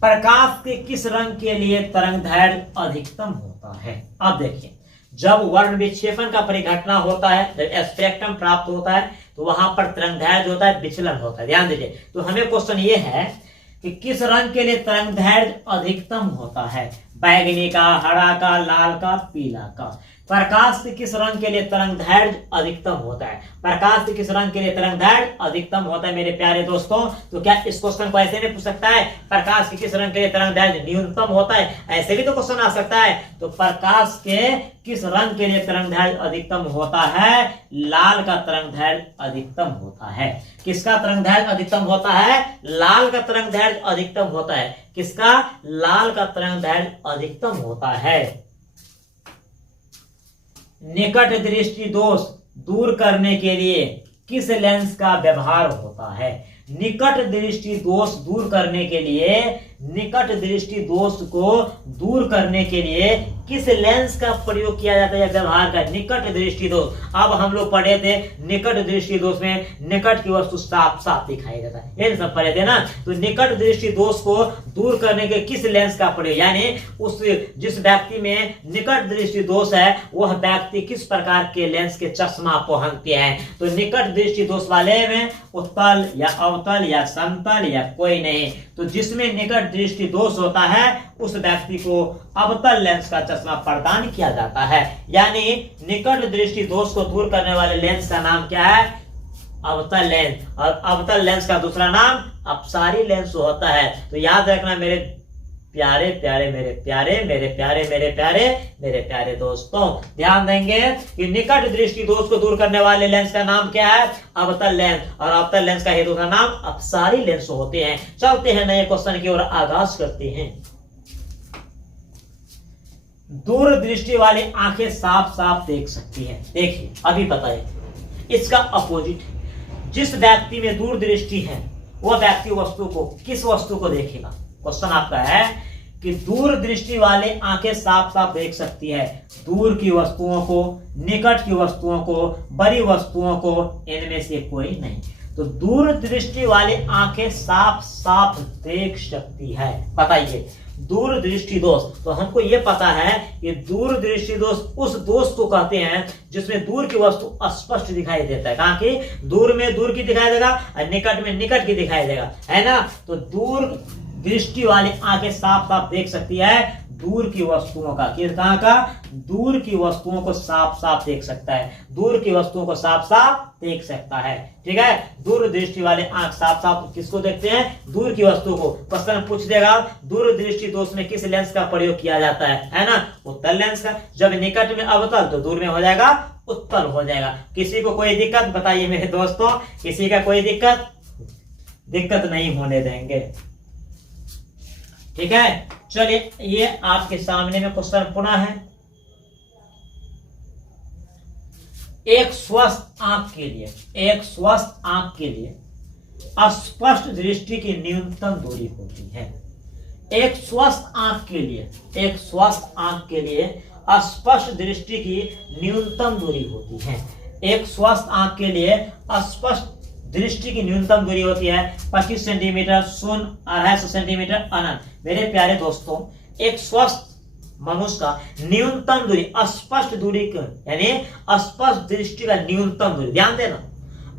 प्रकाश के किस रंग के लिए तरंगदैर्घ्य अधिकतम होता है? अब देखिए, जब वर्ण विक्षेपण का परिघटना होता है, जब स्पेक्ट्रम प्राप्त होता है, तो वहां पर तरंगदैर्घ्य होता है, विचलन होता है। ध्यान दीजिए। तो हमें क्वेश्चन ये है कि किस रंग के लिए तरंगदैर्घ्य अधिकतम होता है? बैगनी का, हरा का, लाल का, पीला का? प्रकाश के किस रंग के लिए तरंगदैर्घ्य अधिकतम होता है? प्रकाश के किस रंग के लिए तरंगदैर्घ्य अधिकतम होता है मेरे प्यारे दोस्तों? तो क्या इस क्वेश्चन को ऐसे नहीं पूछ सकता है प्रकाश के किस रंग के लिए तरंगदैर्घ्य न्यूनतम होता है? ऐसे भी तो क्वेश्चन आ सकता है। तो प्रकाश के किस रंग के लिए तरंगदैर्घ्य अधिकतम होता है? लाल का तरंगदैर्घ्य अधिकतम होता है। किसका तरंगदैर्घ्य अधिकतम होता है? लाल का तरंगदैर्घ्य अधिकतम होता है। किसका? लाल का तरंगदैर्घ्य अधिकतम होता है। निकट दृष्टि दोष दूर करने के लिए किस लेंस का व्यवहार होता है? निकट दृष्टि दोष दूर करने के लिए, निकट दृष्टि दोष को दूर करने के लिए किस लेंस का प्रयोग किया जाता है या व्यवहार का? निकट दृष्टि दोष। अब हम लोग पढ़े थे निकट दृष्टि दोष में निकट की वस्तु साफ साफ दिखाई देता है, ये सब पढ़े थे ना। तो निकट दृष्टि दोष को दूर करने के किस लेंस का प्रयोग, यानी उस जिस व्यक्ति में निकट दृष्टि दोष है वह व्यक्ति किस प्रकार के लेंस के चश्मा पहनते हैं? तो निकट दृष्टि दोष वाले में उत्तल या अवतल या समतल या कोई नहीं। तो जिसमें निकट दृष्टि दोष होता है उस व्यक्ति को अवतल लेंस का चश्मा प्रदान किया जाता है। यानी निकट दृष्टि दोष को दूर करने वाले लेंस का नाम क्या है? अवतल लेंस। और अवतल लेंस का दूसरा नाम अपसारी लेंस होता है। तो याद रखना मेरे प्यारे प्यारे मेरे प्यारे मेरे प्यारे मेरे प्यारे मेरे प्यारे दोस्तों, ध्यान देंगे कि निकट दृष्टि दोष को दूर करने वाले लेंस का नाम क्या है? अवतल लेंस। और अवतल लेंस का हेतु का नाम अपसारी लेंस होते हैं। चलते हैं नए क्वेश्चन की ओर आगाज करते हैं। दूर दृष्टि वाली आंखें साफ साफ देख सकती हैं। देखिए अभी बताइए, इसका अपोजिट है। जिस व्यक्ति में दूर दृष्टि है वह व्यक्ति वस्तु को, किस वस्तु को देखेगा? क्वेश्चन आपका है कि दूर दृष्टि वाले आंखें साफ साफ देख सकती है दूर की वस्तुओं को, निकट की वस्तुओं को, बड़ी वस्तुओं को, इनमें से कोई नहीं। तो दूर दृष्टि वाले आंखें साफ साफ देख सकती है। बताइए दूर दृष्टि दोष। तो हमको यह पता है कि दूर दृष्टि दोष उस दोष को कहते हैं जिसमें दूर की वस्तु स्पष्ट दिखाई देता है। कहा कि दूर में दूर की दिखाई देगा और निकट में निकट की दिखाई देगा, है ना। तो दूर दृष्टि वाली आंखें साफ साफ देख सकती है दूर की वस्तुओं का। कहां का? दूर की वस्तुओं को साफ साफ देख सकता है, दूर की वस्तुओं को साफ साफ देख सकता है। ठीक है, दूर दृष्टि वाले आंख साफ साफ किसको देखते हैं? दूर की वस्तु को। क्वेश्चन पूछ देगा दूर दृष्टि दोष में किस लेंस का प्रयोग किया जाता है ना? उत्तल लेंस का। जब निकट में अवतल तो दूर में हो जाएगा उत्तल हो जाएगा। किसी को कोई दिक्कत? बताइए मेरे दोस्तों, किसी का कोई दिक्कत? दिक्कत नहीं होने देंगे। ठीक है, चलिए ये आपके सामने में क्वेश्चन पुनः है। एक स्वस्थ आंख के लिए, एक स्वस्थ आंख के लिए स्पष्ट दृष्टि की न्यूनतम दूरी होती है। एक स्वस्थ आंख के लिए, एक स्वस्थ आंख के लिए स्पष्ट दृष्टि की न्यूनतम दूरी होती है। एक स्वस्थ आंख के लिए स्पष्ट दृष्टि की न्यूनतम दूरी होती है 25 सेंटीमीटर, 250 सेंटीमीटर अनंत। मेरे प्यारे दोस्तों, एक स्वस्थ मनुष्य का न्यूनतम दूरी, स्पष्ट दूरी यानी स्पष्ट दृष्टि का न्यूनतम दूरी, ध्यान देना,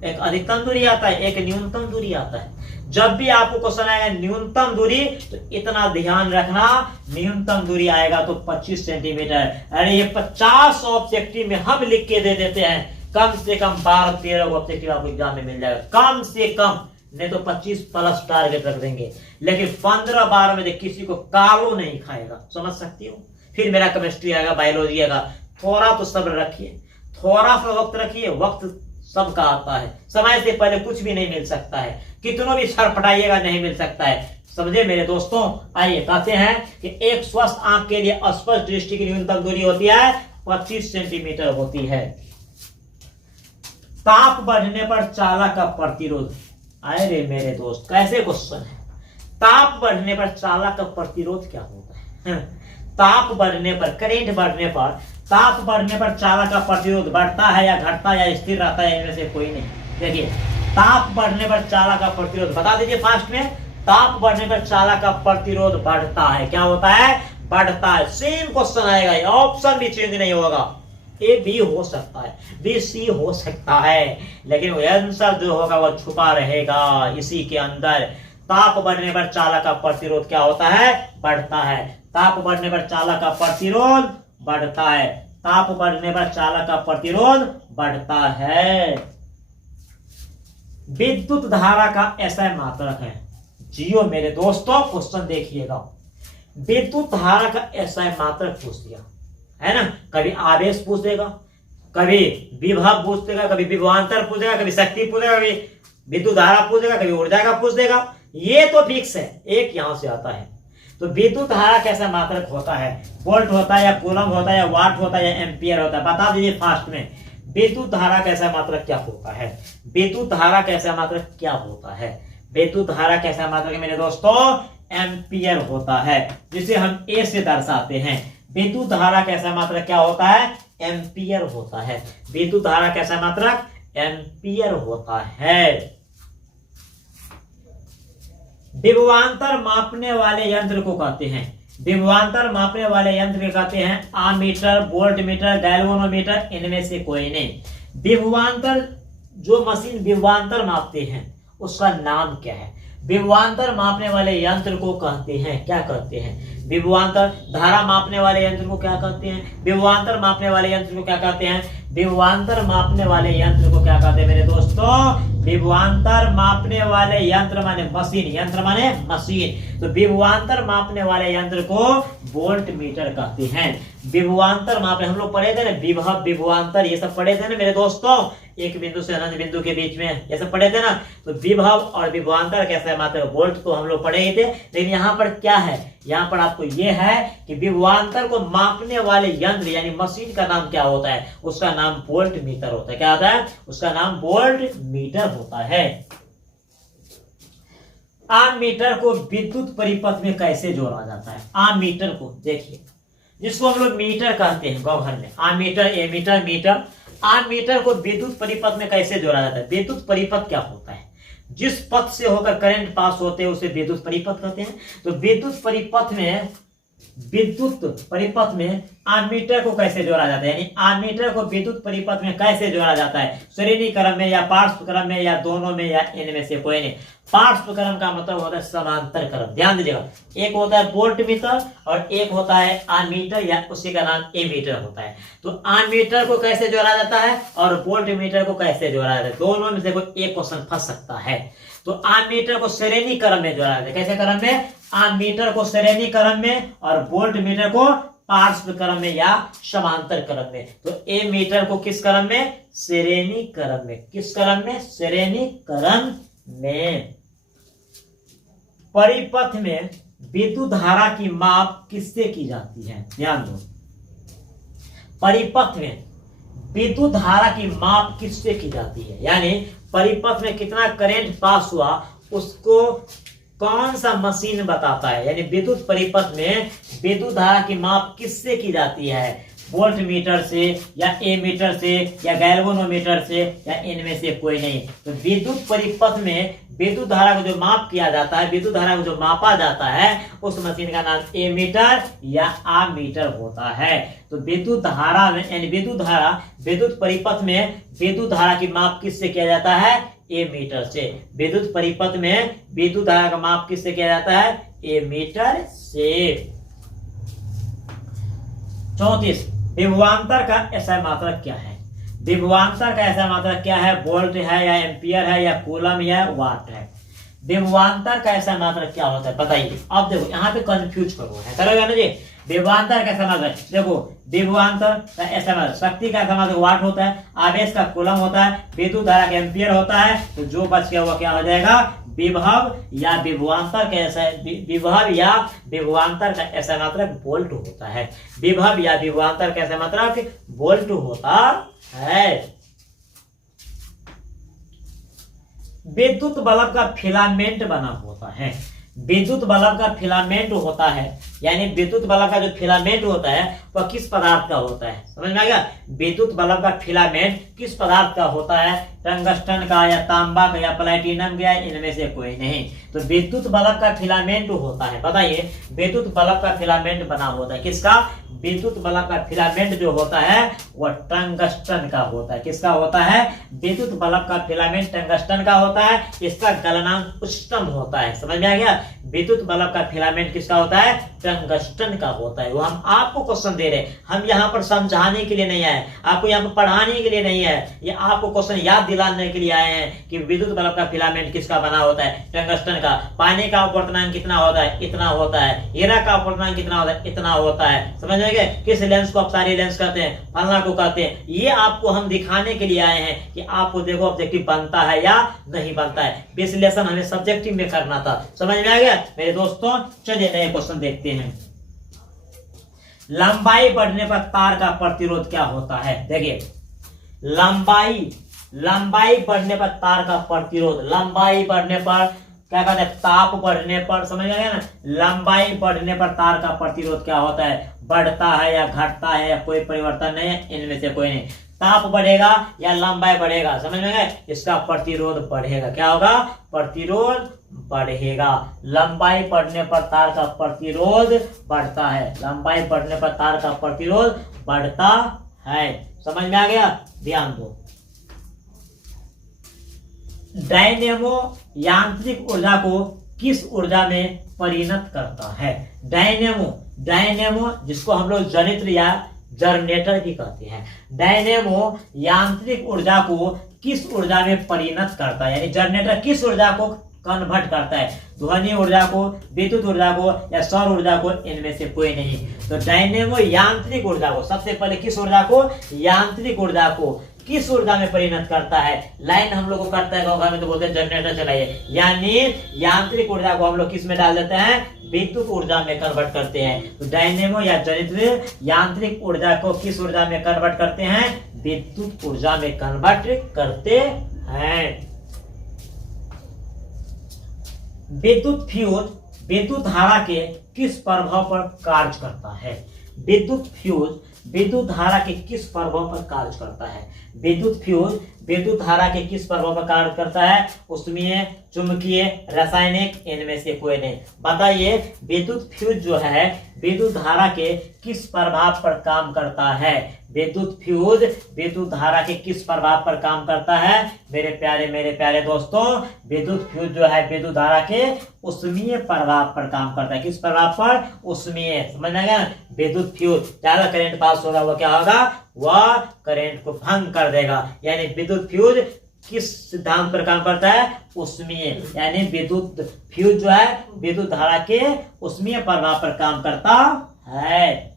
एक अधिकतम दूरी आता है, एक न्यूनतम दूरी आता है। जब भी आपको क्वेश्चन आएगा न्यूनतम दूरी, तो इतना ध्यान रखना, न्यूनतम दूरी आएगा तो 25 सेंटीमीटर। अरे ये 50 ऑब्जेक्टिव में हम लिख के दे देते हैं, कम से कम 12-13 ऑब्जेक्टिव आपको एग्जाम में मिल जाएगा, कम से कम, नहीं तो 25 प्लस टारगेट रख देंगे। लेकिन 15-12 में किसी को कालो नहीं खाएगा, समझ सकती हो। फिर मेरा केमिस्ट्री आएगा, बायोलॉजी आएगा। थोड़ा तो सब्र रखिए, थोड़ा सा वक्त रखिए, वक्त सबका आता है, समय से पहले कुछ भी नहीं मिल सकता है, कितनों भी छटपटाइएगा नहीं मिल सकता है, समझे मेरे दोस्तों। आइए कहते हैं कि एक स्वस्थ आंख के लिए स्पष्ट दृष्टि की न्यूनतम दूरी होती है 25 सेंटीमीटर होती है। ताप बढ़ने पर चालक का प्रतिरोध, आए रे मेरे दोस्त, कैसे क्वेश्चन है। ताप बढ़ने पर चालक का प्रतिरोध क्या होता है? ताप बढ़ने पर, करेंट बढ़ने पर, ताप बढ़ने पर चालक का प्रतिरोध बढ़ता है या घटता है या स्थिर रहता है, इनमें से कोई नहीं। देखिए ताप बढ़ने पर चालक का प्रतिरोध बता दीजिए फास्ट में। ताप बढ़ने पर चालक का प्रतिरोध बढ़ता है, क्या होता है? बढ़ता है। सेम क्वेश्चन आएगा, ऑप्शन भी चेंज नहीं होगा, ए बी हो सकता है, बी सी हो सकता है, लेकिन आंसर जो होगा वह छुपा रहेगा इसी के अंदर। ताप बढ़ने पर चालक का प्रतिरोध क्या होता है? बढ़ता है। ताप बढ़ने पर चालक का प्रतिरोध बढ़ता है, ताप बढ़ने पर चालक का प्रतिरोध बढ़ता है। विद्युत धारा का ऐसा मात्रक है, जियो मेरे दोस्तों, क्वेश्चन देखिएगा। विद्युत धारा का ऐसा मात्रक पूछ दिया है ना, कभी आवेश पूछ देगा, कभी विभव पूछ देगा, कभी विभवांतर पूछ देगा, कभी शक्ति पूछ देगा, कभी विद्युत धारा पूछ देगा, कभी ऊर्जा का पूछ देगा। ये तो फिक्स है, एक यहां से आता है। तो विद्युत धारा कैसा मात्रक होता है? वोल्ट होता है या कूलम होता है या वाट होता है या एम्पियर होता है? बता दीजिए फास्ट में। विद्युत धारा कैसा मात्रक क्या होता है? विद्युत धारा कैसा मात्रक क्या होता है? विद्युत धारा कैसा मात्रक मेरे दोस्तों? एम्पियर होता है, जिसे हम ए से दर्शाते हैं। विद्युत धारा कैसा मात्रक क्या होता है? एम्पियर होता है। विद्युत धारा कैसा मात्रक? एम्पियर होता है। विभवांतर मापने वाले यंत्र को कहते हैं, विभवांतर मापने वाले यंत्र को कहते हैं आमीटर, वोल्ट मीटर, गैल्वेनोमीटर, इनमें से कोई नहीं। विभवांतर, जो मशीन विभवांतर मापते हैं उसका नाम क्या है? विभवांतर मापने वाले यंत्र को कहते हैं, क्या कहते हैं? विभवांतर। धारा मापने वाले यंत्र को क्या कहते हैं? विभवांतर मापने वाले यंत्र को क्या कहते हैं? विभवांतर मापने वाले यंत्र को क्या कहते हैं मेरे दोस्तों? विभवांतर मापने वाले यंत्र माने मशीन, यंत्र माने मशीन, तो विभवांतर मापने वाले यंत्र को वोल्ट मीटर कहते हैं। विभवांतर मापने, हम लोग पढ़े थे ना, विभव, विभवांतर, ये सब पढ़े थे ना मेरे दोस्तों, एक बिंदु से अनंत बिंदु के बीच में, ये सब पढ़े थे ना। तो विभव और विभवांतर कैसे मात्रक? वोल्ट तो हम लोग पढ़े ही थे, लेकिन यहाँ पर क्या है? यहाँ पर आपको ये है कि विभवांतर को मापने वाले यंत्र यानी मशीन का नाम क्या होता है? उसका नाम वोल्ट मीटर होता है। क्या होता है? उसका नाम वोल्ट मीटर होता है। आमीटर को विद्युत परिपथ में कैसे जोड़ा जाता है? आमीटर को देखिए, जिसको हम लोग मीटर कहते हैं गाँव घर में, आमीटर, एमीटर, मीटर। आमीटर को विद्युत परिपथ में कैसे जोड़ा जाता है? विद्युत परिपथ क्या होता है? जिस पथ से होकर करंट पास होते हैं उसे विद्युत परिपथ कहते हैं। तो विद्युत परिपथ में आमीटर को कैसे जोड़ा जाता है? यानी आमीटर को विद्युत परिपथ में कैसे जोड़ा जाता है? श्रेणी क्रम में या पार्श्व क्रम में या दोनों में या इनमें से कोई नहीं। पार्श्व क्रम का मतलब होता है समांतर क्रम। ध्यान दीजिएगा, एक होता है वोल्ट मीटर और एक होता है आमीटर या उसी का नाम एमीटर होता है। तो आमीटर को कैसे जोड़ा जाता है और वोल्ट मीटर को कैसे जोड़ा जाता है? दोनों में से कोई एक क्वेश्चन फंस सकता है। तो आमीटर को श्रेणी क्रम में जोड़ा जाता है। कैसे क्रम में? आमीटर को श्रेणी क्रम में और वोल्ट मीटर को पार्श्व क्रम में या समांतर क्रम में। तो ए मीटर को किस क्रम में? श्रेणी क्रम में। किस क्रम में? श्रेणी क्रम में। परिपथ में विद्युत धारा की माप किससे की जाती है? ध्यान दो, परिपथ में विद्युत धारा की माप किससे की जाती है? यानी परिपथ में कितना करंट पास हुआ उसको कौन सा मशीन बताता है? यानी विद्युत परिपथ में विद्युत धारा की माप किससे की जाती है? वोल्ट मीटर से या एमीटर से या गैल्वेनोमीटर से या इनमें से कोई नहीं। तो विद्युत परिपथ में विद्युत धारा को जो माप किया जाता है, विद्युत धारा को जो मापा जाता है, उस मशीन का नाम एमीटर या आमीटर होता है। तो विद्युत धारा में यानी विद्युत परिपथ में विद्युत धारा की माप किससे किया जाता है? एमीटर से। विद्युत परिपथ में विद्युत धारा का माप किससे किया जाता है? एमीटर से। 34, विभवांतर का ऐसा मात्रक क्या है? विभवांतर का ऐसा मात्रक क्या है? वोल्ट है या एम्पियर है या कूलम या वाट है? विभवांतर का ऐसा मात्रक क्या होता है बताइए। अब देखो यहाँ पे कंफ्यूज करोगे ना जी। विभवांतर का ऐसा मात्रक देखो, विभवांतर का ऐसा मात्रक, शक्ति का ऐसा मात्रक वाट होता है, आवेश का कूलम होता है, विद्युत धारा का एम्पियर होता है। तो जो बच गया हुआ क्या हो जाएगा? विभव या विभवांतर का ऐसा, विभव या विभवांतर का ऐसा मात्रक वोल्ट होता है। विभव या विभवांतर का ऐसा मात्रक वोल्ट होता है। विद्युत बल्ब का फिलामेंट बना होता है। विद्युत बल्ब का फिलामेंट होता है, यानी विद्युत बल्ब का जो फिलामेंट होता है वह किस पदार्थ का होता है? समझ में आ गया? विद्युत बल्ब का फिलामेंट किस पदार्थ का होता है? टंगस्टन का या तांबा का या प्लैटिनम का, इनमें से कोई नहीं। तो विद्युत बल्ब का फिलामेंट होता है, बताइए, विद्युत बल्ब का फिलामेंट बना होता है किसका? विद्युत बल्ब का फिलामेंट जो होता है वह टंगस्टन का होता है। किसका होता है? विद्युत बल्ब का फिलामेंट टंगस्टन का होता है। इसका गलनांक उच्चतम होता है। समझ में आ गया? विद्युत बल्ब का फिलामेंट किसका होता है? टंगस्टन का होता है। वो हम आपको क्वेश्चन दे रहे हैं, हम यहाँ पर समझाने के लिए नहीं आए, आपको यहाँ पर पढ़ाने के लिए नहीं है, ये आपको क्वेश्चन याद दिलाने के लिए आए हैं कि विद्युत बल्ब का फिलामेंट किसका बना होता है? टंगस्टन का। पानी का अपवर्तनांक कितना होता है? इतना होता है। हीरा का अपवर्तनांक कितना होता है? इतना होता है। समझ में गए? किस लेंस को आप सारी लेंस कहते हैं? फलना को कहते हैं। ये आपको हम दिखाने के लिए आए हैं कि आपको देखो ऑब्जेक्टिव बनता है या नहीं बनता है। विश्लेषण हमें सब्जेक्टिव में करना था। समझ में आ गया मेरे दोस्तों? चलिए नए क्वेश्चन देखते हैं। लंबाई बढ़ने पर तार का प्रतिरोध क्या होता है? देखिए, लंबाई बढ़ने पर तार का प्रतिरोध, लंबाई बढ़ने पर क्या कहते हैं, ताप बढ़ने पर, समझ गए ना, लंबाई बढ़ने पर तार का प्रतिरोध क्या होता है, बढ़ता है या घटता है या कोई परिवर्तन नहीं है, इनमें से कोई नहीं। ताप बढ़ेगा या लंबाई बढ़ेगा, समझ में गए, इसका प्रतिरोध बढ़ेगा। क्या होगा, प्रतिरोध बढ़ेगा। लंबाई बढ़ने पर तार का प्रतिरोध बढ़ता है, लंबाई बढ़ने पर तार का प्रतिरोध बढ़ता है। समझ में आ गया, ध्यान दो। डायनेमो यांत्रिक ऊर्जा को किस ऊर्जा में परिणत करता है। डायनेमो जिसको हम लोग जनित्र या जनरेटर भी कहते हैं, डायनेमो यांत्रिक ऊर्जा को किस ऊर्जा में परिणत करता है, यानी जनरेटर किस ऊर्जा को कन्वर्ट करता है, ध्वनि ऊर्जा को, विद्युत ऊर्जा को या सौर ऊर्जा को, इनमें से कोई नहीं। तो डायनेमो यांत्रिक ऊर्जा को, सबसे पहले किस ऊर्जा को, यांत्रिक ऊर्जा को किस ऊर्जा में परिणत करता है। लाइन हम लोग को करता है गाँव में तो बोलते हैं जनरेटर चलाइए, यानी यांत्रिक ऊर्जा को हम लोग किस में डाल देते हैं, विद्युत ऊर्जा में कन्वर्ट करते हैं। तो डायनेमो या जनित्र यांत्रिक ऊर्जा को किस ऊर्जा में कन्वर्ट करते हैं, विद्युत ऊर्जा में कन्वर्ट करते हैं। विद्युत फ्यूज विद्युत धारा के किस प्रभाव पर कार्य करता है। विद्युत फ्यूज विद्युत धारा के किस प्रभाव पर कार्य करता है। विद्युत फ्यूज विद्युत धारा के किस प्रभाव पर कार्य करता है, उसमें चुंबकीय, रासायनिक, इनमें से कोई नहीं। बताइए विद्युत फ्यूज जो है विद्युत धारा के किस प्रभाव पर काम करता है। विद्युत फ्यूज विद्युत धारा के किस प्रभाव पर काम करता है, मेरे प्यारे दोस्तों, विद्युत फ्यूज जो है विद्युत धारा के उष्मीय प्रभाव पर काम करता है। किस प्रभाव पर, उष्मीय, समझ में आएगा। विद्युत फ्यूज ज्यादा करंट पास होगा वो क्या होगा, वह करंट को भंग कर देगा। यानी विद्युत फ्यूज किस सिद्धांत पर काम करता है, उष्मीय, यानी विद्युत फ्यूज जो है विद्युत धारा के उष्मीय प्रभाव पर काम करता है।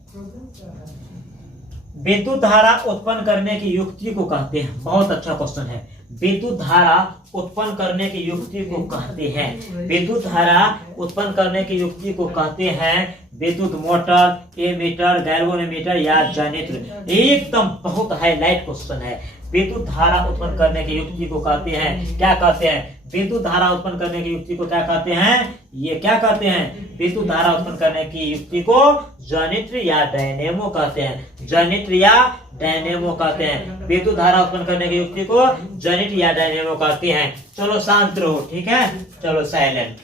विद्युत धारा उत्पन्न करने की युक्ति को कहते हैं, बहुत अच्छा क्वेश्चन है। विद्युत धारा उत्पन्न करने की युक्ति को कहते हैं, विद्युत धारा उत्पन्न करने की युक्ति को कहते हैं विद्युत मोटर, एमीटर, गैल्वेनोमीटर या जनित्र। एकदम बहुत हाईलाइट क्वेश्चन है। विद्युत धारा उत्पन्न करने की युक्ति को कहते हैं, क्या कहते हैं, विद्युत धारा उत्पन्न करने की युक्ति को क्या कहते हैं, ये क्या कहते हैं, विद्युत धारा उत्पन्न करने की युक्ति को जनित्र या डायनेमो कहते हैं। जनित्र या डायनेमो कहते हैं। विद्युत धारा उत्पन्न करने की युक्ति को जनित्र या डायनेमो कहते हैं। चलो शांत रहो, ठीक है, चलो साइलेंट।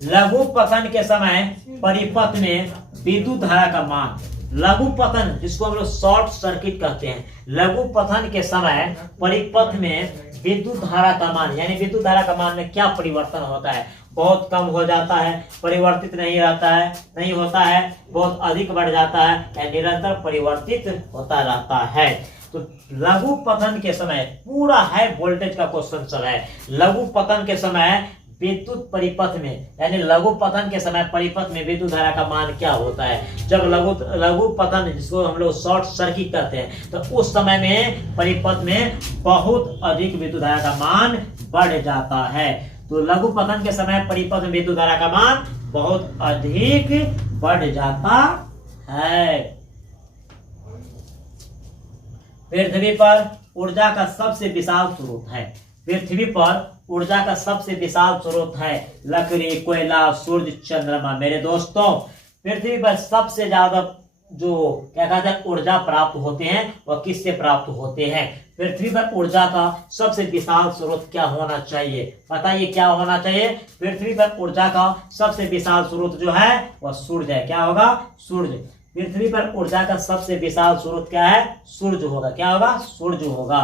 लघु पतन के समय परिपथ में विद्युत धारा का मान, लघु पतन जिसको हम लोग शॉर्ट सर्किट कहते हैं, लघु पतन के समय परिपथ में विद्युत धारा का मान, यानी विद्युत धारा का मान में क्या परिवर्तन होता है, बहुत कम हो जाता है, परिवर्तित नहीं रहता है, नहीं होता है, बहुत अधिक बढ़ जाता है या निरंतर परिवर्तित होता रहता है। तो लघु पतन के समय, पूरा हाई वोल्टेज का क्वेश्चन चल रहा है। लघु पतन के समय विद्युत परिपथ में, यानी लघु पतन के समय परिपथ में विद्युत धारा का मान क्या होता है। जब लघु पतन जिसको हम लोग शॉर्ट सर्किट करते हैं, तो उस समय में परिपथ में बहुत अधिक विद्युत धारा का मान बढ़ जाता है। तो लघु पतन के समय परिपथ में विद्युत धारा का मान बहुत अधिक बढ़ जाता है। पृथ्वी पर ऊर्जा का सबसे विशाल स्रोत है, पृथ्वी पर ऊर्जा का सबसे विशाल स्रोत है लकड़ी, कोयला, सूर्य, चंद्रमा। मेरे दोस्तों, पृथ्वी पर सबसे ज्यादा जो क्या कहते हैं ऊर्जा प्राप्त होते हैं वह किससे प्राप्त होते हैं। पृथ्वी पर ऊर्जा का सबसे विशाल स्रोत क्या होना चाहिए, बताइए क्या होना चाहिए। पृथ्वी पर ऊर्जा का सबसे विशाल स्रोत जो है वह सूर्य है। क्या होगा, सूर्य। पृथ्वी पर ऊर्जा का सबसे विशाल स्रोत क्या है, सूर्य होगा। क्या होगा, सूर्य होगा।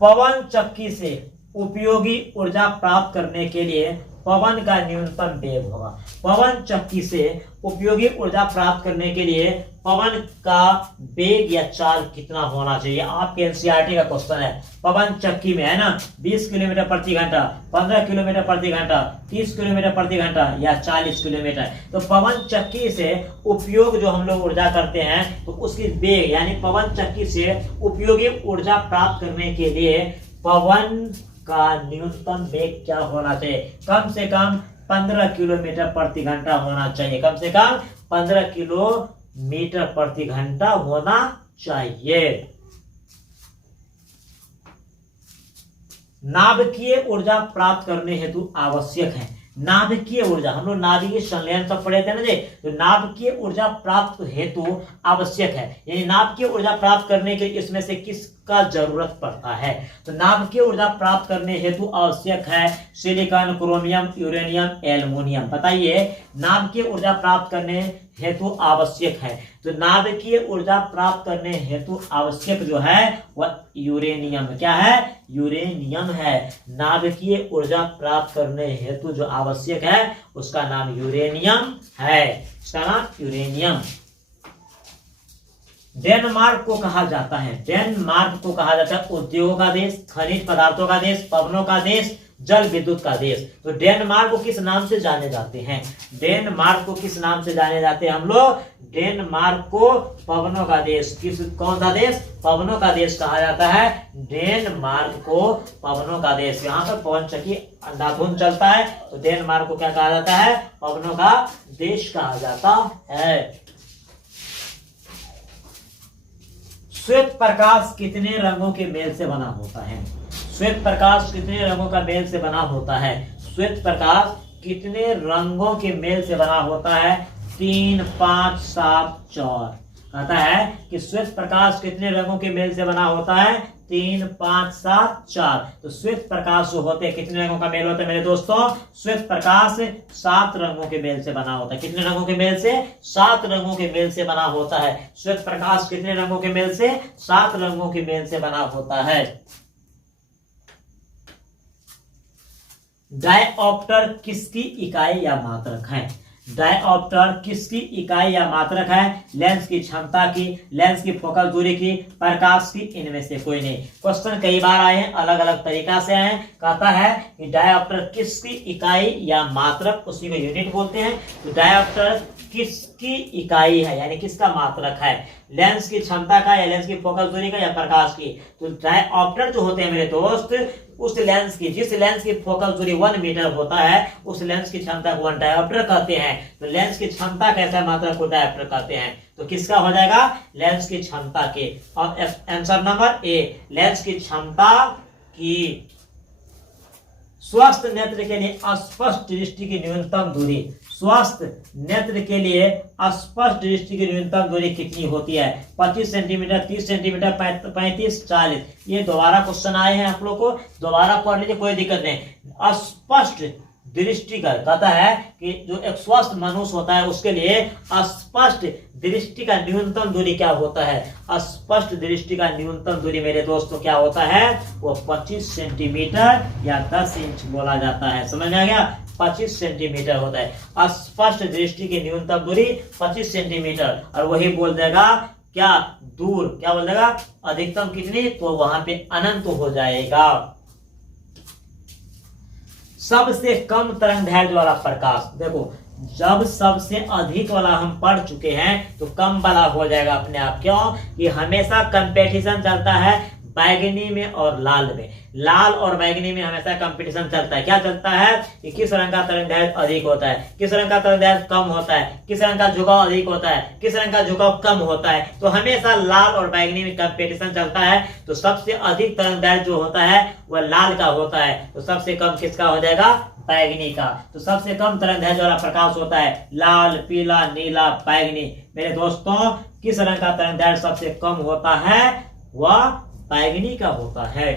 पवन चक्की से उपयोगी ऊर्जा प्राप्त करने के लिए पवन का न्यूनतम वेग होगा। पवन चक्की से उपयोगी ऊर्जा प्राप्त करने के लिए पवन का वेग या चाल कितना होना चाहिए, आपके एनसीईआरटी का क्वेश्चन है। पवन चक्की में है ना 20 किलोमीटर प्रति घंटा, 15 किलोमीटर प्रति घंटा, 30 किलोमीटर प्रति घंटा या 40 किलोमीटर। तो पवन चक्की से उपयोग जो हम लोग ऊर्जा करते हैं तो उसकी वेग, यानी पवन चक्की से उपयोगी ऊर्जा प्राप्त करने के लिए पवन का न्यूनतम वेग क्या होना चाहिए, कम से कम 15 किलोमीटर प्रति घंटा होना चाहिए। कम से कम 15 किलोमीटर प्रति घंटा होना चाहिए। नाभिकीय ऊर्जा प्राप्त करने हेतु आवश्यक है। नाभिकीय ऊर्जा, हम लोग नाभिकीय संलयन सब पढ़े थे ना जी, तो नाभिकीय ऊर्जा प्राप्त हेतु आवश्यक है, यानी नाभिकीय ऊर्जा प्राप्त करने के इसमें से किसका जरूरत पड़ता है, तो नाभिकीय ऊर्जा प्राप्त करने हेतु आवश्यक है सिलिकॉन, क्रोमियम, यूरेनियम, एल्युमिनियम। बताइए, नाभिकीय ऊर्जा प्राप्त करने हेतु आवश्यक है, तो नाभिकीय ऊर्जा प्राप्त करने हेतु आवश्यक जो है वह यूरेनियम, क्या है, यूरेनियम है। नाभिकीय ऊर्जा प्राप्त करने हेतु जो आवश्यक है उसका नाम यूरेनियम है, इसका नाम यूरेनियम। डेनमार्क को कहा जाता है, डेनमार्क को कहा जाता है उद्योगों का देश, खनिज पदार्थों का देश, पवनों का देश, जल विद्युत का देश। तो डेनमार्क को किस नाम से जाने जाते हैं, डेनमार्क को किस नाम से जाने जाते हैं हम लोग, डेनमार्क को पवनों का देश, किस, कौन सा देश, पवनों का देश कहा जाता है, डेनमार्क को पवनों का देश। यहाँ पर पवन चक्की अंधाधुंध चलता है, तो डेनमार्क को क्या कहा जाता है, पवनों का देश कहा जाता है। श्वेत प्रकाश कितने रंगों के मेल से बना होता है, श्वेत प्रकाश कितने रंगों का मेल से बना होता है, श्वेत प्रकाश कितने रंगों के मेल से बना होता है, 3, 5, 7, 4। कहता है कि श्वेत प्रकाश कितने रंगों के मेल से बना होता है, 3, 5, 7, 4। तो श्वेत प्रकाश जो होते हैं कितने रंगों का मेल होता है मेरे दोस्तों, श्वेत प्रकाश 7 रंगों के मेल से बना होता है। कितने रंगों के मेल से, 7 रंगों के मेल से बना होता है। श्वेत प्रकाश कितने रंगों के मेल से, 7 रंगों के मेल से बना होता है। डायऑप्टर किसकी इकाई या मात्रक है, डायऑप्टर किसकी इकाई या मात्रक है, लेंस की क्षमता की, लेंस की फोकल दूरी की, प्रकाश की, इनमें से कोई नहीं। क्वेश्चन कई बार आए हैं, अलग अलग तरीका से आए हैं। कहता है कि डायऑप्टर किसकी इकाई या मात्रक, उसी को यूनिट बोलते हैं। तो डायऑप्टर किसकी इकाई है, यानी किसका मात्रक है, लेंस की क्षमता का, या लेंस की फोकल दूरी का, या प्रकाश की। तो डायऑप्टर जो होते हैं मेरे दोस्त, उस लेंस की, जिस लेंस की फोकल दूरी 1 मीटर होता है, उस लेंस की क्षमता को 1 डायऑप्टर कहते हैं। तो लेंस की क्षमता कैसा मात्रक को डायऑप्टर कहते हैं। तो किसका हो जाएगा, लेंस की क्षमता के। और आंसर नंबर ए, लेंस की क्षमता की। स्वस्थ नेत्र के लिए स्पष्ट दृष्टि की न्यूनतम दूरी, स्वस्थ नेत्र के लिए स्पष्ट दृष्टि की न्यूनतम दूरी कितनी होती है, 25 सेंटीमीटर, 30 सेंटीमीटर, 35, 40। ये दोबारा क्वेश्चन आए हैं, आप लोग को दोबारा पढ़ लीजिए, कोई दिक्कत नहीं। स्पष्ट दृष्टि का कहता है कि जो एक स्वस्थ मनुष्य होता है उसके लिए स्पष्ट दृष्टि का न्यूनतम दूरी क्या होता है, स्पष्ट दृष्टि का न्यूनतम दूरी मेरे दोस्तों क्या होता है, वो 25 सेंटीमीटर या 10 इंच बोला जाता है। समझ में आ गया, 25 सेंटीमीटर होता है स्पष्ट दृष्टि की न्यूनतम दूरी 25 सेंटीमीटर। और वही बोल देगा क्या दूर, क्या बोल देगा अधिकतम कितनी, तो वहां पे अनंत हो जाएगा। सबसे कम तरंगदैर्घ्य वाला प्रकाश, देखो जब सबसे अधिक वाला हम पढ़ चुके हैं तो कम वाला हो जाएगा अपने आप। क्यों, ये हमेशा कंपटीशन चलता है बैगनी में और लाल में, लाल और बैगनी में हमेशा कंपटीशन चलता है। क्या चलता है कि किस रंग का तरंगदैर्घ्य अधिक होता है, किस रंग का तरंगदैर्घ्य कम होता है, किस रंग का झुकाव अधिक होता है, किस रंग का झुकाव कम होता है। तो हमेशा लाल और बैगनी में कंपटीशन चलता है। तो सबसे अधिक तरंगदैर्घ्य जो होता है वह लाल का होता है, तो सबसे कम किसका हो जाएगा, बैगनी का। तो सबसे कम तरंगदैर्घ्य वाला प्रकाश होता है लाल, पीला, नीला, बैगनी। मेरे दोस्तों किस रंग का तरंगदैर्घ्य सबसे कम होता है, वह बैगनी का होता है।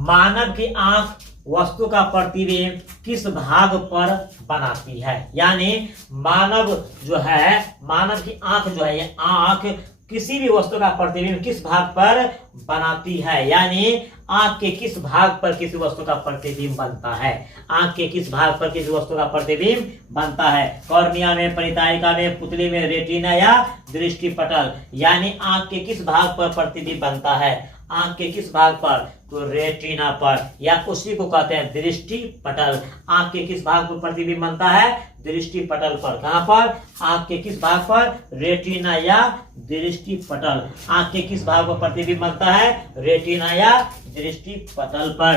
मानव की आंख वस्तु का प्रतिबिंब किस भाग पर बनाती है, यानी मानव जो है, मानव की आंख जो है, ये आंख किसी भी वस्तु का प्रतिबिंब किस भाग पर बनाती है, यानी आंख के किस भाग पर किसी वस्तु का प्रतिबिंब बनता है, आंख के किस भाग पर किसी वस्तु का प्रतिबिंब बनता है। कॉर्निया में, परितायिका में, पुतली में, रेटिना या दृष्टि पटल, यानी आंख के किस भाग पर प्रतिबिंब बनता है, आंख के किस भाग पर, तो रेटिना पर, या उसी को कहते हैं दृष्टि पटल। आंख के किस भाग पर प्रतिबिंब बनता है, दृष्टि पटल पर। कहां पर, आंख के किस भाग पर, रेटिना या दृष्टि पटल। आंख के किस भाग पर प्रतिबिंब बनता है, रेटिना या दृष्टि पटल पर।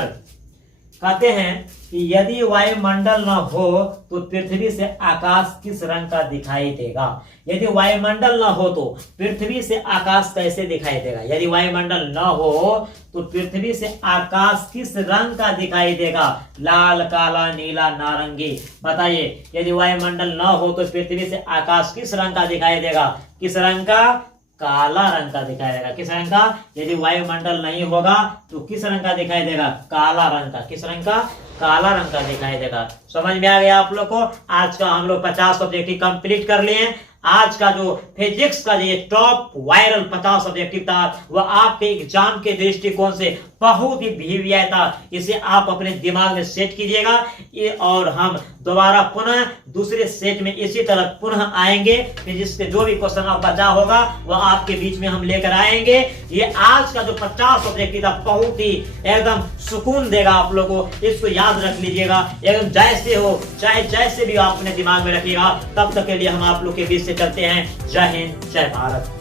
कहते हैं कि यदि वायुमंडल न हो तो पृथ्वी से आकाश किस रंग का दिखाई देगा। यदि वायुमंडल न हो तो पृथ्वी से आकाश कैसे दिखाई देगा। यदि वायुमंडल न हो तो पृथ्वी से आकाश किस रंग का दिखाई देगा। लाल, काला, नीला, नारंगी। बताइए, यदि वायुमंडल न हो तो पृथ्वी से आकाश किस रंग का दिखाई देगा। किस रंग का? काला रंग का दिखाई देगा। किस रंग का? यदि वायुमंडल नहीं होगा तो किस रंग का दिखाई देगा। काला रंग का। किस रंग का? काला रंग का दिखाई देगा। समझ में आ गया आप लोग को। आज का हम लोग 50 ऑब्जेक्टिव कंप्लीट कर लिए। आज का जो फिजिक्स का ये टॉप वायरल 50 ऑब्जेक्टिव था वह आपके एग्जाम के दृष्टिकोण से बहुत ही वीवीआई था। इसे आप अपने दिमाग में सेट कीजिएगा। ये और हम दोबारा पुनः दूसरे सेट में इसी तरह पुनः आएंगे। फिजिक्स के जो भी क्वेश्चन आप बचा होगा वह आपके बीच में हम लेकर आएंगे। ये आज का जो 50 ऑब्जेक्टिव था बहुत ही एकदम सुकून देगा आप लोगों को। इसको याद रख लीजिएगा एकदम जैसे हो, चाहे जैसे भी आप अपने दिमाग में रखिएगा। तब तक के लिए हम आप लोग के बीच से चलते हैं। जय हिंद, जय भारत।